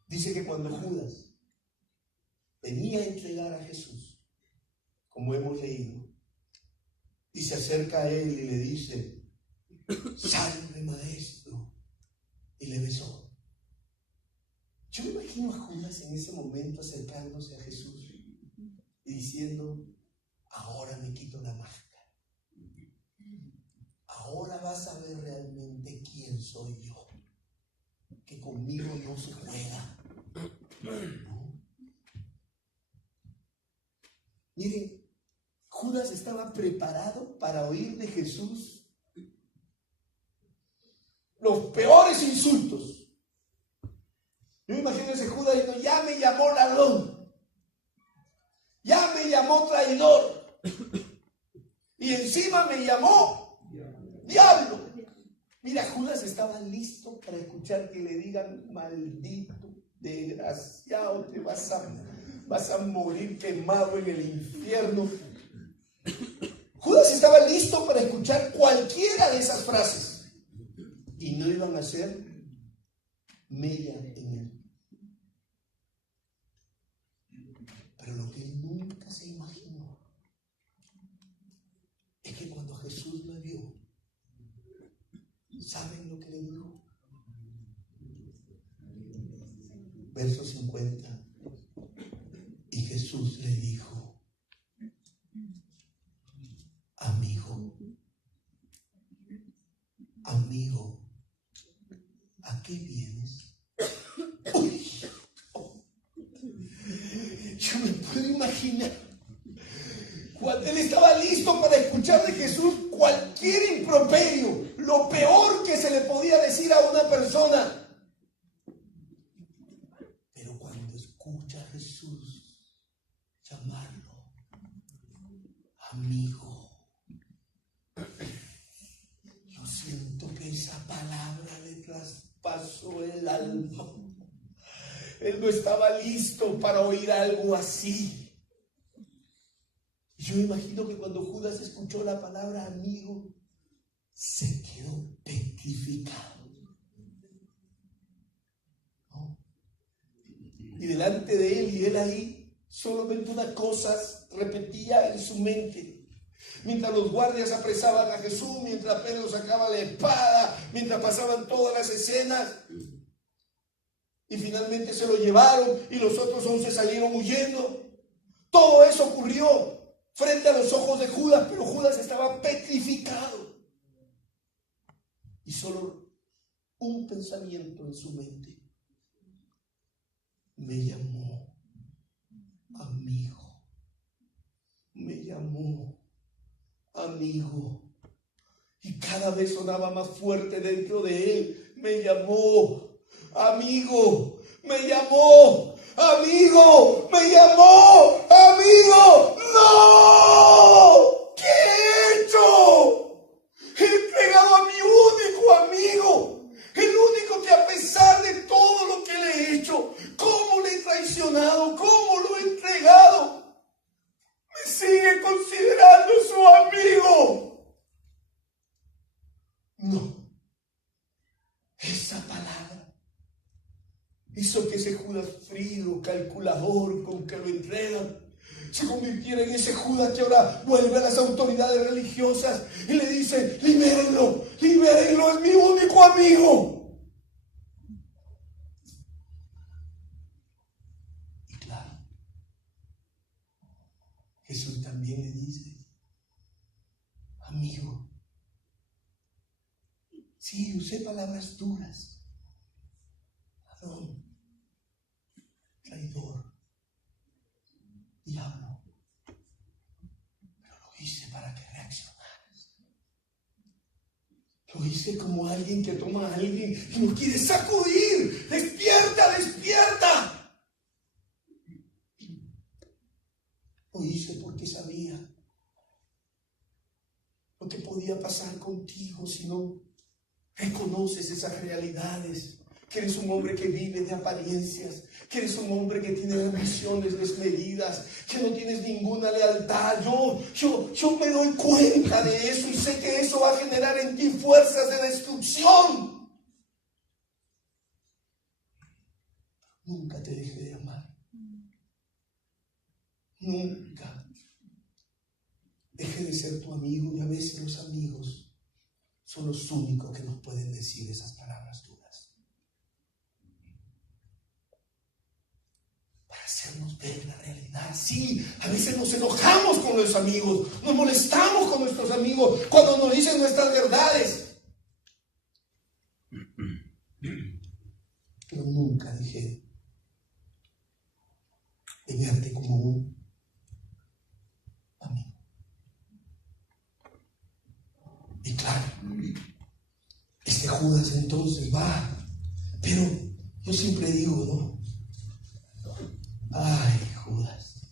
dice que cuando Judas venía a entregar a Jesús, como hemos leído, y se acerca a él y le dice: salve, maestro, y le besó. Yo me imagino a Judas en ese momento acercándose a Jesús y diciendo: ahora me quito la máscara, ahora vas a ver realmente quién soy yo, que conmigo no se juega, ¿no? Miren, Judas estaba preparado para oír de Jesús los peores insultos. Yo me imagino a ese Judas diciendo: ya me llamó ladrón, ya me llamó traidor, y encima me llamó diablo. Mira, Judas estaba listo para escuchar que le digan: maldito, desgraciado, te vas a morir quemado en el infierno. Judas estaba listo para escuchar cualquiera de esas frases y no iban a hacer mella en él. Pero lo que él nunca se imaginó es que cuando Jesús lo vio, ¿saben lo que le dijo? Verso 50. Y Jesús le dijo: amigo, ¿a qué vienes? Uy, yo me puedo imaginar cuando él estaba listo para escuchar de Jesús cualquier improperio, lo peor que se le podía decir a una persona. Pero cuando escucha a Jesús llamarlo amigo, yo siento que esa palabra le traspasó el alma. Él no estaba listo para oír algo así. Yo imagino que cuando Judas escuchó la palabra amigo, se quedó petrificado. ¿No? Y delante de él y él ahí, solamente una cosa repetía en su mente. Mientras los guardias apresaban a Jesús, mientras Pedro sacaba la espada, mientras pasaban todas las escenas, y finalmente se lo llevaron y los otros 11 salieron huyendo. Todo eso ocurrió frente a los ojos de Judas, pero Judas estaba petrificado. Y solo un pensamiento en su mente: me llamó amigo. Me llamó amigo. Y cada vez sonaba más fuerte dentro de él: me llamó amigo, me llamó amigo, me llamó amigo. ¡No! ¿Qué he hecho? He entregado a mi único amigo, el único que a pesar de todo lo que le he hecho, cómo le he traicionado, cómo lo he entregado, me sigue considerando su amigo. No. Esa palabra hizo que ese Judas frío, calculador, con que lo entregan, se convirtiera en ese Judas que ahora vuelve a las autoridades religiosas y le dice: libérenlo, libérenlo, es mi único amigo. Y claro, Jesús también le dice: amigo, sí, usé palabras duras. Ladrón, traidor, diablo. Pero lo hice para que reaccionaras. Lo hice como alguien que toma a alguien y lo quiere sacudir. ¡Despierta, despierta! Lo hice porque sabía lo que podía pasar contigo si no reconoces esas realidades, que eres un hombre que vive de apariencias, que eres un hombre que tiene ambiciones desmedidas, que no tienes ninguna lealtad. Yo me doy cuenta de eso y sé que eso va a generar en ti fuerzas de destrucción. Nunca te dejé de amar. Nunca dejé de ser tu amigo, y a veces los amigos son los únicos que nos pueden decir esas palabras duras, para hacernos ver la realidad. Sí, a veces nos enojamos con los amigos, nos molestamos con nuestros amigos cuando nos dicen nuestras verdades, pero nunca dejé de verte como un amigo. Y claro, este Judas entonces va, pero yo siempre digo, ¿no? Ay, Judas,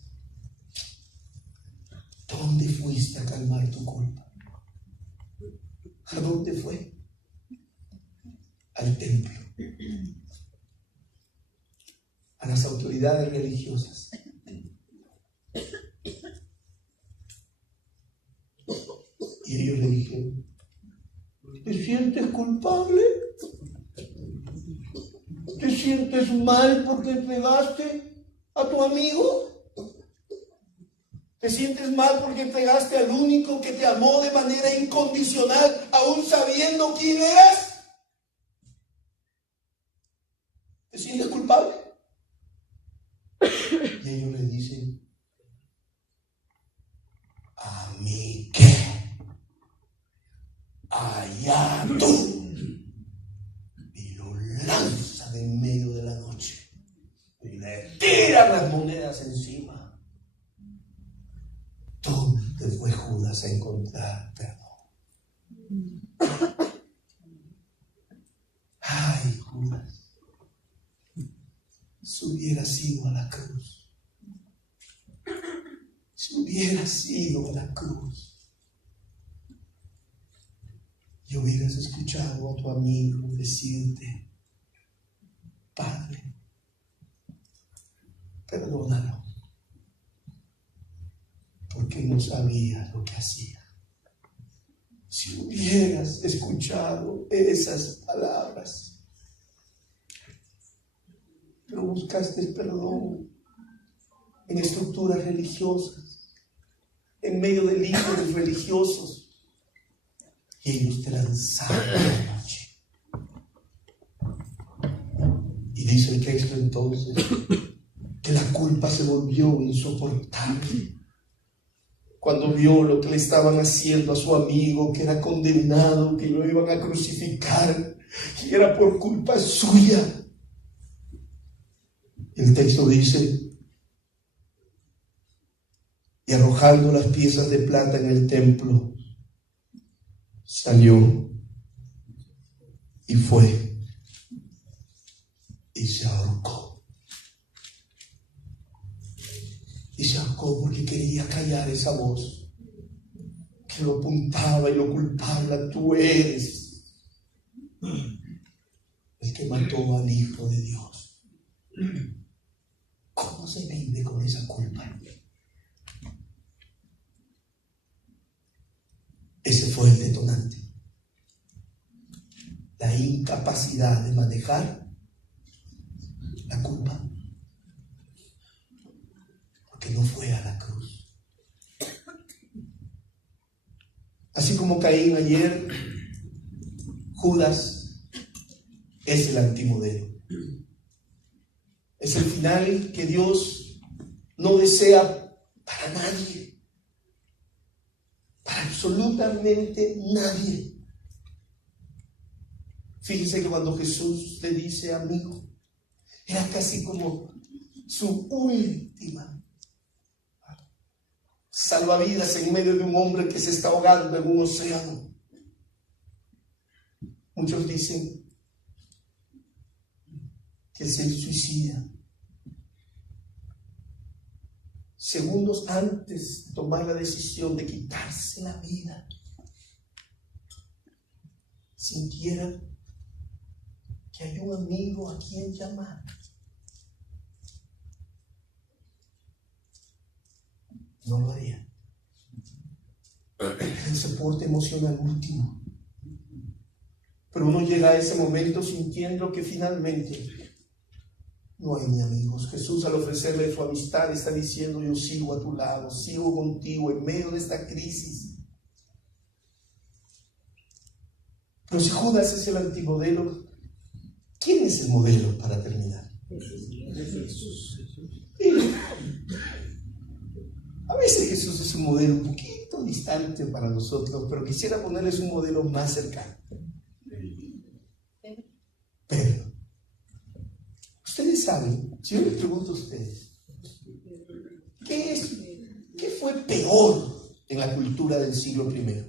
¿dónde fuiste a calmar tu culpa? ¿A dónde fue? Al templo, a las autoridades religiosas. Y ellos le dijeron: ¿te sientes culpable? ¿Te sientes mal porque entregaste a tu amigo? ¿Te sientes mal porque entregaste al único que te amó de manera incondicional, aún sabiendo quién eras? ¿Te sientes culpable? Y ellos le dicen: ¿a mí qué? Allá tú. Y lo lanza de en medio de la noche y le tiran las monedas encima. ¿Dónde fue Judas a encontrar perdón? hubiera sido a la cruz, si hubieras sido a la cruz, y hubieras escuchado a tu amigo decirte: Padre, perdónalo, porque no sabía lo que hacía. Si hubieras escuchado esas palabras, pero buscaste perdón en estructuras religiosas, en medio de líderes religiosos, y ellos te lanzaron a la noche. Y dice el texto entonces que la culpa se volvió insoportable cuando vio lo que le estaban haciendo a su amigo, que era condenado, que lo iban a crucificar, y era por culpa suya. El texto dice: y arrojando las piezas de plata en el templo, salió y fue y se ahorcó. Y se ahorcó porque quería callar esa voz que lo apuntaba y lo culpaba: tú eres el que mató al Hijo de Dios. ¿Cómo se vive con esa culpa? Ese fue el detonante. La incapacidad de manejar la culpa. Porque no fue a la cruz. Así como Caín ayer, Judas es el antimodelo. Es el final que Dios no desea para nadie. Para absolutamente nadie. Fíjense que cuando Jesús le dice amigo, era casi como su última salvavidas en medio de un hombre que se está ahogando en un océano. Muchos dicen que se suicida segundos antes de tomar la decisión de quitarse la vida, sintiera que hay un amigo a quien llamar. No lo haría. El soporte emocional último. Pero uno llega a ese momento sintiendo que finalmente no hay ni amigos. Jesús, al ofrecerle su amistad, está diciendo: yo sigo a tu lado, sigo contigo en medio de esta crisis. Pero si Judas es el antimodelo, ¿quién es el modelo para terminar? Jesús. A veces Jesús es un modelo un poquito distante para nosotros, pero quisiera ponerles un modelo más cercano. Pedro. Ustedes saben, si yo les pregunto a ustedes, ¿qué fue peor en la cultura del siglo I?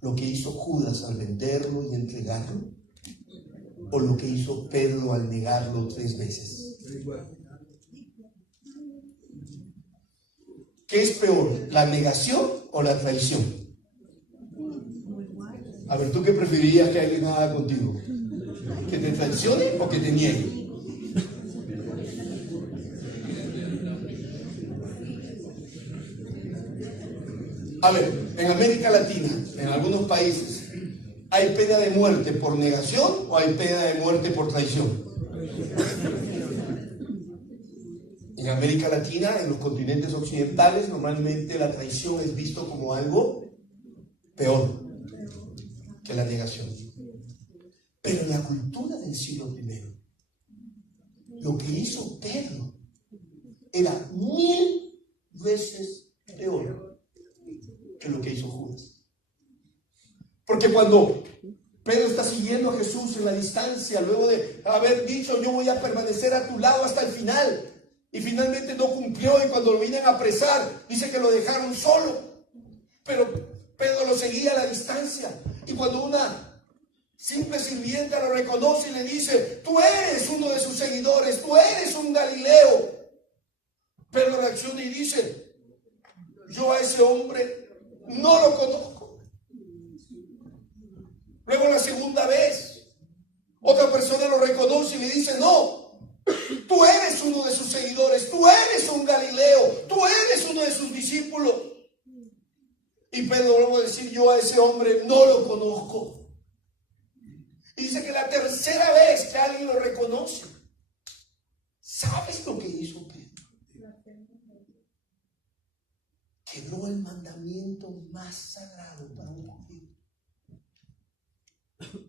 ¿Lo que hizo Judas al venderlo y entregarlo? ¿O lo que hizo Pedro al negarlo 3 veces? ¿Qué es peor, la negación o la traición? A ver, ¿tú qué preferirías que alguien haga contigo? ¿Que te traicione o que te niegue? A ver, en América Latina, en algunos países, ¿hay pena de muerte por negación o hay pena de muerte por traición? En América Latina, en los continentes occidentales, normalmente la traición es visto como algo peor que la negación. Pero en la cultura del siglo I, lo que hizo Pedro era 1000 veces peor que lo que hizo Judas. Porque cuando Pedro está siguiendo a Jesús en la distancia, luego de haber dicho: yo voy a permanecer a tu lado hasta el final, y finalmente no cumplió, y cuando lo vienen a apresar, dice que lo dejaron solo, pero Pedro lo seguía a la distancia. Y cuando una simple sirvienta lo reconoce y le dice: tú eres uno de sus seguidores, tú eres un Galileo. Pedro reacciona y dice: yo a ese hombre no lo conozco. Luego la segunda vez, otra persona lo reconoce y le dice: no, tú eres uno de sus seguidores, tú eres un Galileo, tú eres uno de sus discípulos. Y Pedro vuelve a decir: yo a ese hombre no lo conozco. Y dice que la tercera vez que alguien lo reconoce, ¿sabes lo que hizo Pedro? Quebró el mandamiento más sagrado para un judío.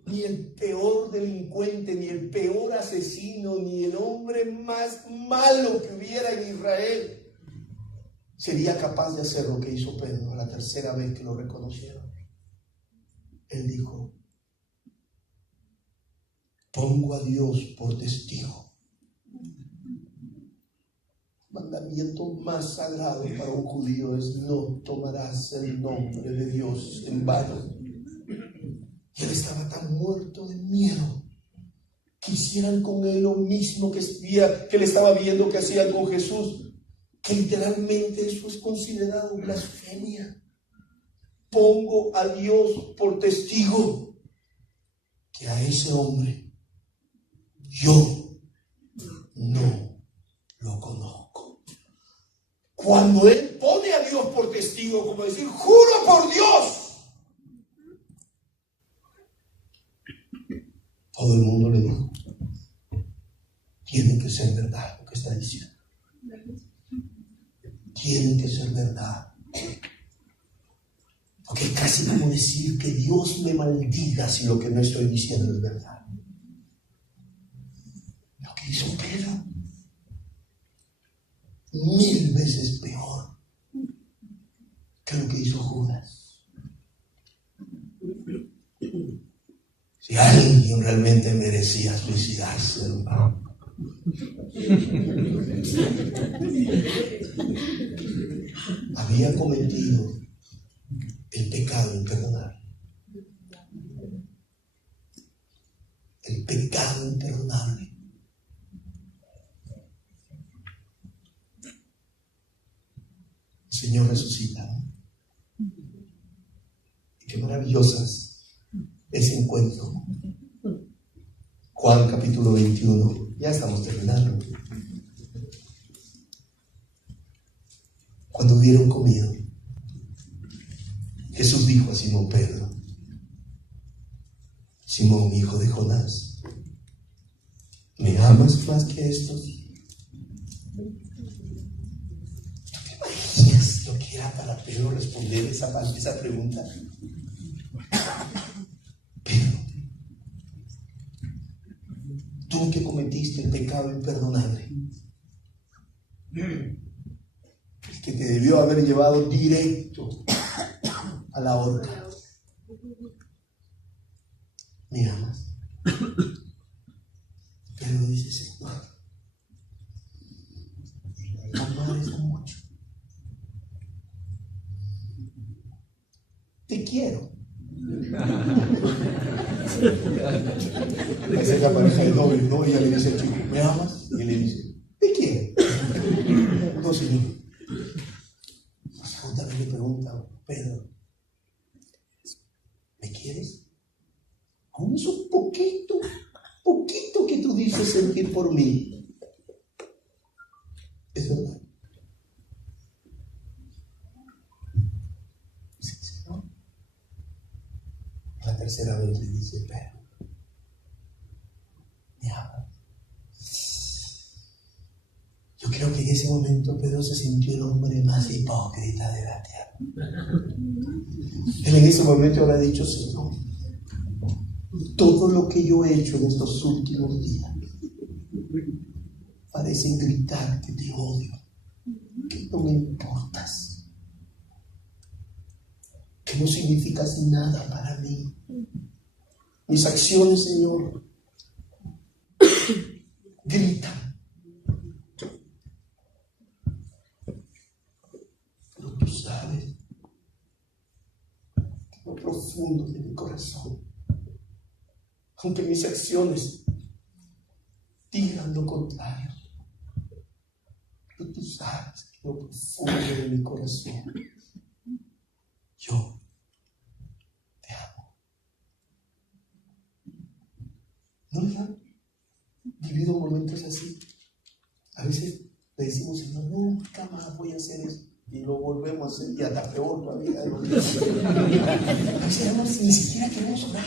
Ni el peor delincuente, ni el peor asesino, ni el hombre más malo que hubiera en Israel sería capaz de hacer lo que hizo Pedro la tercera vez que lo reconocieron. Él dijo: pongo a Dios por testigo. Mandamiento más sagrado para un judío es: no tomarás el nombre de Dios en vano. Y él estaba tan muerto de miedo que hicieran con él lo mismo que le estaba viendo que hacían con Jesús, que literalmente eso es considerado blasfemia. Pongo a Dios por testigo que a ese hombre yo no lo conozco. Cuando él pone a Dios por testigo, como decir: juro por Dios, todo el mundo le dijo: tiene que ser verdad lo que está diciendo. Tiene que ser verdad. Porque es casi como decir que Dios me maldiga si lo que no estoy diciendo es verdad. Lo que hizo Pedro, 1000 veces peor que lo que hizo Judas. Si alguien realmente merecía suicidarse, hermano, había cometido el pecado imperdonable. El pecado imperdonable. El Señor resucita, ¿no? Y qué maravillosas ese encuentro. Juan capítulo 21. Ya estamos terminando. Cuando hubieron comido, Jesús dijo a Simón Pedro: Simón, hijo de Jonás, ¿me amas más que estos? ¿Tú te imaginas lo que era para Pedro responder esa pregunta? Pedro, tú que cometiste el pecado imperdonable, el que te debió haber llevado directo a la horca, ¿me amas? Pedro dice: Señor, amar es mucho. Te quiero. Esa es la pareja de novios, ¿no? Ella le dice al chico: ¿me amas? Y él le dice: te quiero. No, Señor. La segunda vez le pregunta: Pedro, ¿me quieres? Aún es un poquito que tú dices sentir por mí. Es verdad. Sí, Señor. La tercera vez le dice: Pedro, ¿me amas? Yo creo que en ese momento Pedro se sintió el hombre más hipócrita de la tierra. Él en ese momento habrá dicho: Señor, todo lo que yo he hecho en estos últimos días parece gritar que te odio, que no me importas, que no significas nada para mí. Mis acciones, Señor, gritan. Pero tú sabes lo profundo de mi corazón aunque mis acciones digan lo contrario. Pero tú sabes que lo profundo de mi corazón, yo te amo. ¿No les han vivido momentos así? A veces le decimos, Señor, nunca más voy a hacer eso. Y lo volvemos a hacer, y hasta peor todavía. A veces ni siquiera queremos orar.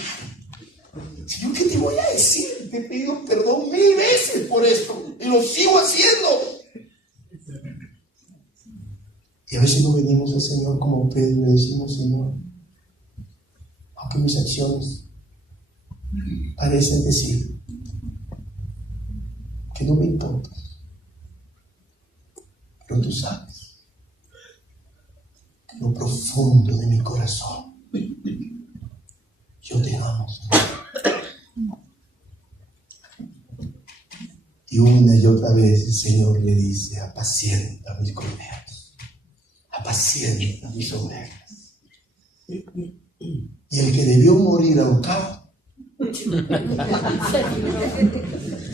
Señor, ¿qué te voy a decir? Te he pedido perdón 1000 veces por esto, y lo sigo haciendo. Y a veces nos venimos al Señor como Pedro y le decimos, Señor, aunque mis acciones parecen decir que no me importa, pero tú sabes lo profundo de mi corazón, yo te amo. Y una y otra vez el Señor le dice, apacienta mis corderos, apacienta mis ovejas. Y el que debió morir ahorcado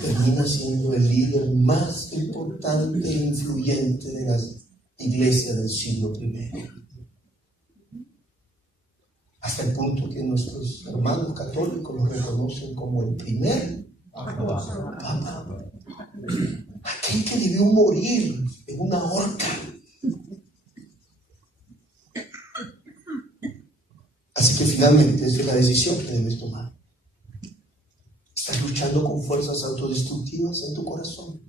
termina siendo el líder más importante e influyente de la iglesia del siglo I. Hasta el punto que nuestros hermanos católicos lo reconocen como el primer papa. Aquel que debió morir en una horca. Así que finalmente esa es la decisión que debes tomar. ¿Estás luchando con fuerzas autodestructivas en tu corazón?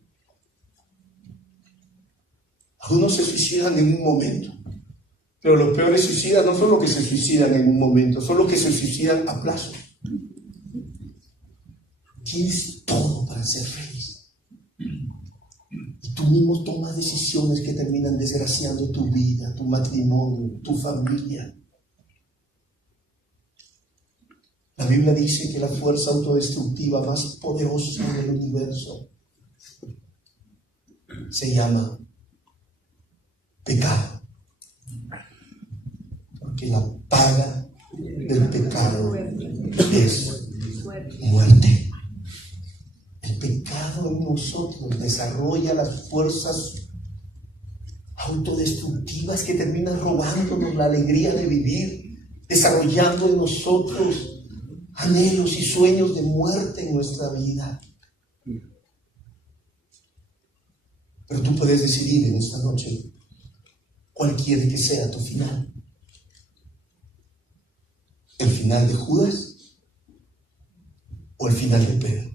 Algunos se suicidan en un momento, pero los peores suicidas no son los que se suicidan en un momento, son los que se suicidan a plazo. Tienes todo para ser feliz, y tú mismo tomas decisiones que terminan desgraciando tu vida, tu matrimonio, tu familia. La Biblia dice que la fuerza autodestructiva más poderosa del universo se llama pecado, porque la paga del pecado es muerte. El pecado en nosotros desarrolla las fuerzas autodestructivas que terminan robándonos la alegría de vivir, desarrollando en nosotros anhelos y sueños de muerte en nuestra vida. Pero tú puedes decidir en esta noche cuál quiere que sea tu final. ¿El final de Judas o el final de Pedro?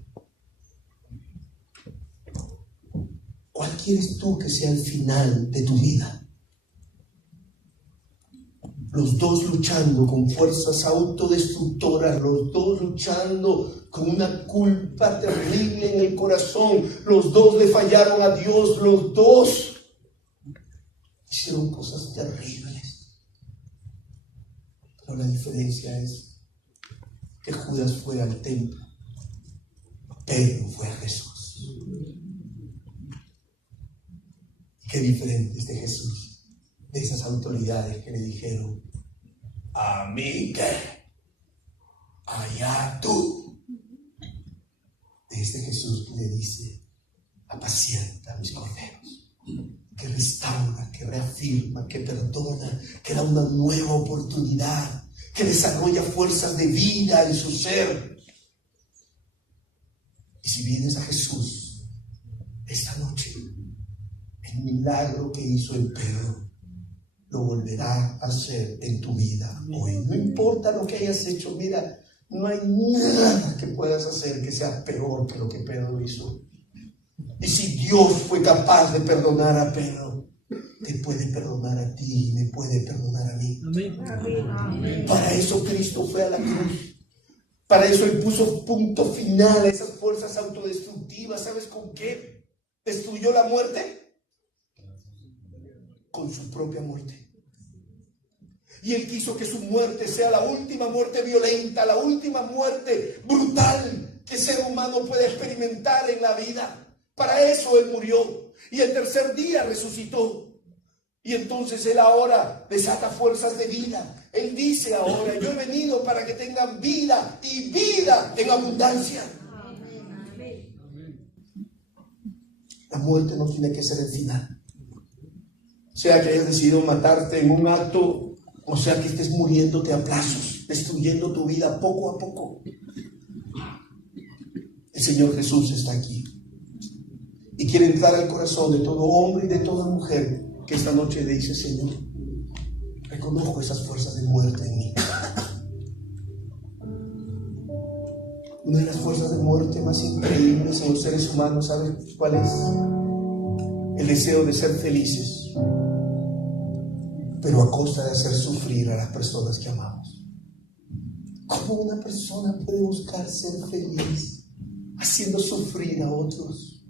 ¿Cuál quieres tú que sea el final de tu vida? Los dos luchando con fuerzas autodestructoras, los dos luchando con una culpa terrible en el corazón, los dos le fallaron a Dios, los dos hicieron cosas terribles. Pero la diferencia es que Judas fue al templo, Pedro fue a Jesús. Qué diferente es de Jesús, de esas autoridades que le dijeron, a mí qué, allá tú. De este Jesús que le dice, apacienta mis corderos, que restaura, que reafirma, que perdona, que da una nueva oportunidad, que desarrolla fuerzas de vida en su ser. Y si vienes a Jesús esta noche, el milagro que hizo en Pedro lo volverá a hacer en tu vida hoy. No importa lo que hayas hecho, mira, no hay nada que puedas hacer que sea peor que lo que Pedro hizo. Y si Dios fue capaz de perdonar a Pedro, te puede perdonar a ti y me puede perdonar a mí. Amén. Para eso Cristo fue a la cruz. Para eso Él puso punto final a esas fuerzas autodestructivas. ¿Sabes con qué destruyó la muerte? Con su propia muerte. Y Él quiso que su muerte sea la última muerte violenta, la última muerte brutal que ser humano puede experimentar en la vida. Para eso Él murió y el tercer día resucitó. Y entonces Él ahora desata fuerzas de vida Él dice ahora: yo he venido para que tengan vida y vida en abundancia. La muerte no tiene que ser el final. Sea que hayas decidido matarte en un acto, o sea que estés muriéndote a plazos, destruyendo tu vida poco a poco. El Señor Jesús está aquí y quiere entrar al corazón de todo hombre y de toda mujer que esta noche le dice: Señor, reconozco esas fuerzas de muerte en mí. Una de las fuerzas de muerte más increíbles en los seres humanos, ¿sabes cuál es? El deseo de ser felices, pero a costa de hacer sufrir a las personas que amamos. ¿Cómo una persona puede buscar ser feliz haciendo sufrir a otros?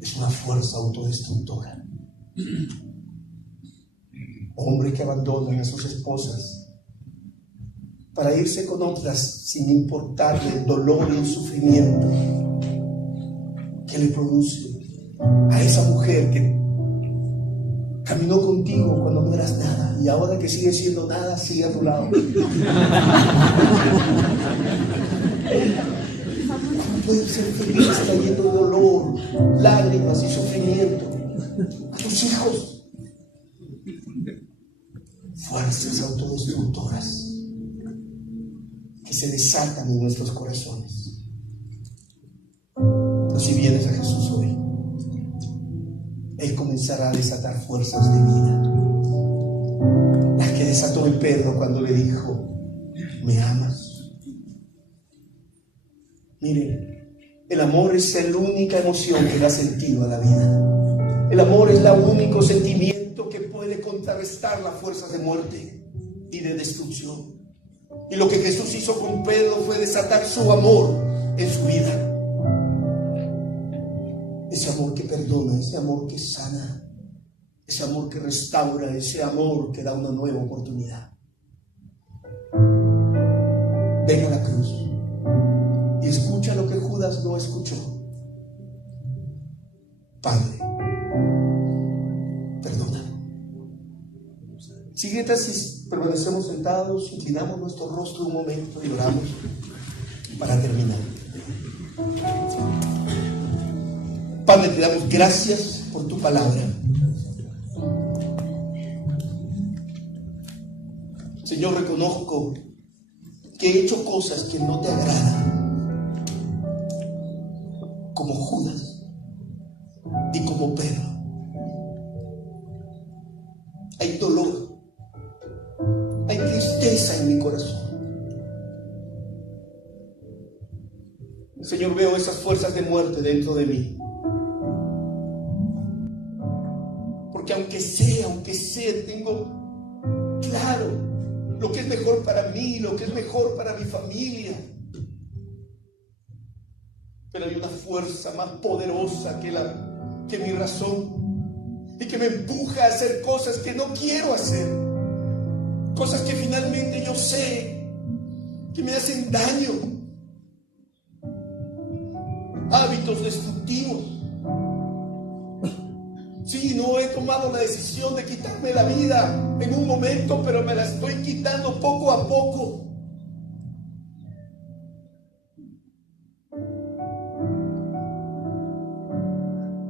Es una fuerza autodestructora. Hombres que abandonan a sus esposas para irse con otras sin importarle el dolor y el sufrimiento que le produce a esa mujer que caminó contigo cuando no eras nada y ahora que sigue siendo nada, sigue a tu lado. ¿Cómo puedes ser feliz trayendo dolor, lágrimas y sufrimiento a tus hijos? Fuerzas autodestructoras que se desatan en nuestros corazones. Pero si vienes a Jesús hoy, Él comenzará a desatar fuerzas de vida, las que desató en Pedro cuando le dijo: ¿me amas? Miren, el amor es la única emoción que da sentido a la vida. El amor es el único sentimiento que puede contrarrestar las fuerzas de muerte y de destrucción. Y lo que Jesús hizo con Pedro fue desatar su amor en su vida. Ese amor que perdona, ese amor que sana, ese amor que restaura, ese amor que da una nueva oportunidad. Ven a la cruz y escucha lo que Judas no escuchó. Padre, perdona. Si permanecemos sentados, inclinamos nuestro rostro un momento y oramos para terminar. Padre, te damos gracias por tu palabra. Señor, reconozco que he hecho cosas que no te agradan, como Judas y como Pedro. Hay dolor, hay tristeza en mi corazón. Señor, veo esas fuerzas de muerte dentro de mí. Porque aunque sé, tengo claro lo que es mejor para mí, lo que es mejor para mi familia. Pero hay una fuerza más poderosa que mi razón, y que me empuja a hacer cosas que no quiero hacer, cosas que finalmente yo sé que me hacen daño, hábitos destructivos. Sí, no he tomado la decisión de quitarme la vida en un momento, pero me la estoy quitando poco a poco.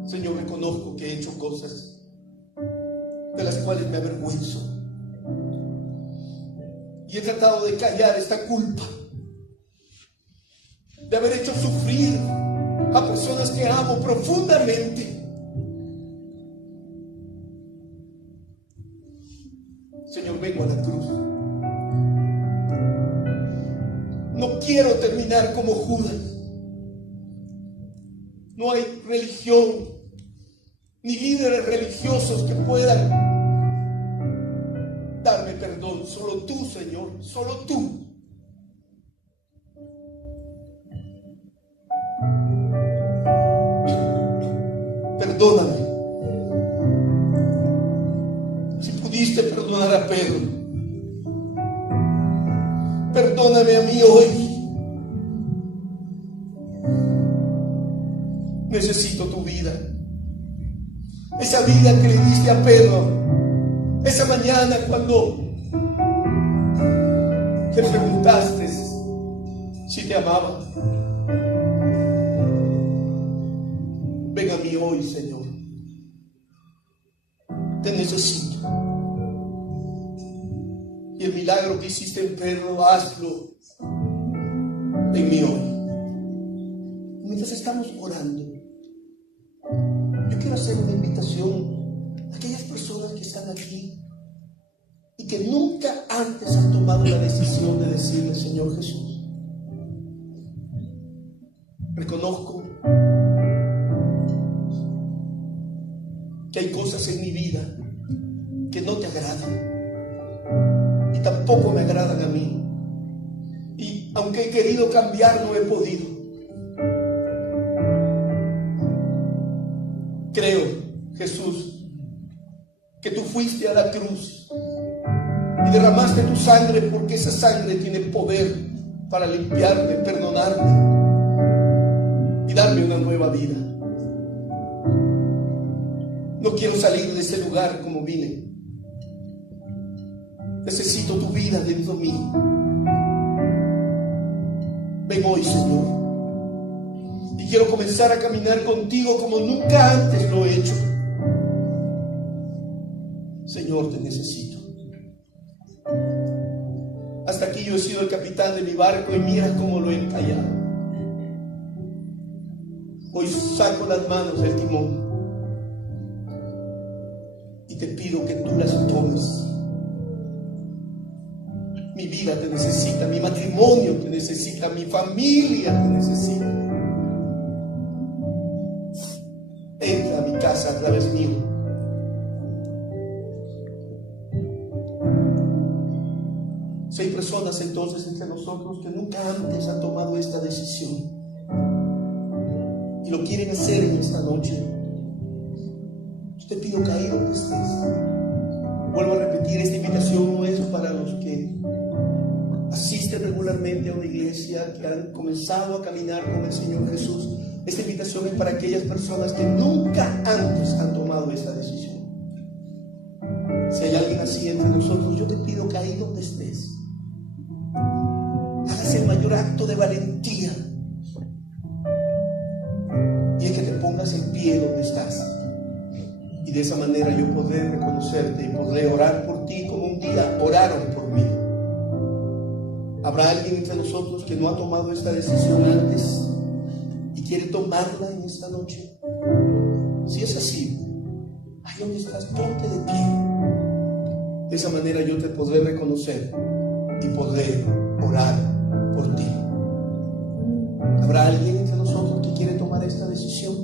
Señor, reconozco que he hecho cosas de las cuales me avergüenzo. Y he tratado de callar esta culpa, de haber hecho sufrir a personas que amo profundamente. Señor, vengo a la cruz. No quiero terminar como Judas. No hay religión ni líderes religiosos que puedan darme perdón. Solo tú, Señor, solo tú. Perdóname. Si pudiste perdonar a Pedro, perdóname a mí hoy. Necesito tu vida. esa vida que le diste a Pedro, esa mañana cuando te preguntaste si te amaba. Ven a mí hoy, Señor. Te necesito. Y el milagro que hiciste en Pedro, hazlo en mí hoy. Mientras estamos orando, yo quiero hacer una invitación a aquellas personas que están aquí y que nunca antes han tomado la decisión de decirle: Señor Jesús, reconozco que hay cosas en mi vida que no te agradan y tampoco me agradan a mí, y aunque he querido cambiar no he podido. Creo, Jesús, que tú fuiste a la cruz y derramaste tu sangre, porque esa sangre tiene poder para limpiarme, perdonarme y darme una nueva vida. No quiero salir de este lugar como vine. Necesito tu vida dentro de mí. Ven hoy, Señor. Y quiero comenzar a caminar contigo como nunca antes lo he hecho. Señor, te necesito. Hasta aquí yo he sido el capitán de mi barco y mira cómo lo he encallado. Hoy saco las manos del timón y te pido que tú las tomes. Mi vida te necesita, mi matrimonio te necesita, mi familia te necesita. Entra a mi casa a través mío. Si hay personas entonces entre nosotros que nunca antes han tomado esta decisión y lo quieren hacer en esta noche, yo te pido que ahí donde estés, vuelvo a repetir, esta invitación no es para los que asisten regularmente a una iglesia, que han comenzado a caminar con el Señor Jesús. Esta invitación es para aquellas personas que nunca antes han tomado esta decisión. Si hay alguien así entre nosotros, yo te pido que ahí donde estés hagas el mayor acto de valentía, y es que te pongas en pie donde estás, y de esa manera yo podré reconocerte y podré orar por ti como un día oraron por mí. ¿Habrá alguien entre nosotros que no ha tomado esta decisión antes y quiere tomarla en esta noche? Si es así, ahí donde estás, ponte de pie. De esa manera yo te podré reconocer y podré orar por ti. ¿Habrá alguien entre nosotros que quiere tomar esta decisión?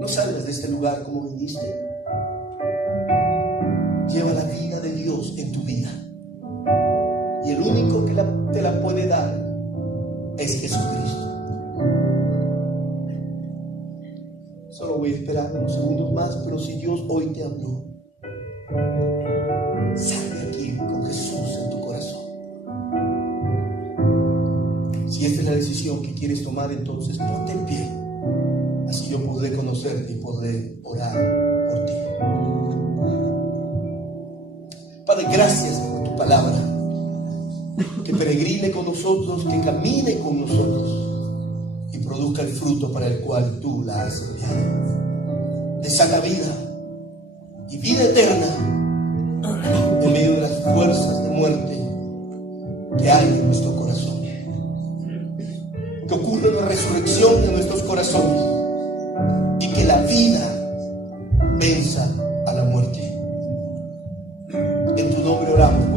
No salgas de este lugar como viniste. Lleva la vida de Dios en tu vida. Y el único que te la puede dar es Jesucristo. Solo voy a esperar unos segundos más, pero si Dios hoy te habló, sal de aquí con Jesús en tu corazón. Si esta es la decisión que quieres tomar, entonces ponte en pie. Así yo podré conocerte y podré orar por ti. Padre, gracias por tu palabra, que peregrine con nosotros, que camine con nosotros y produzca el fruto para el cual tú la has enviado, de sana vida y vida eterna en medio de las fuerzas de muerte que hay en nuestro corazón. Que ocurra una resurrección en nuestros corazones y que la vida venza a la muerte. En tu nombre oramos.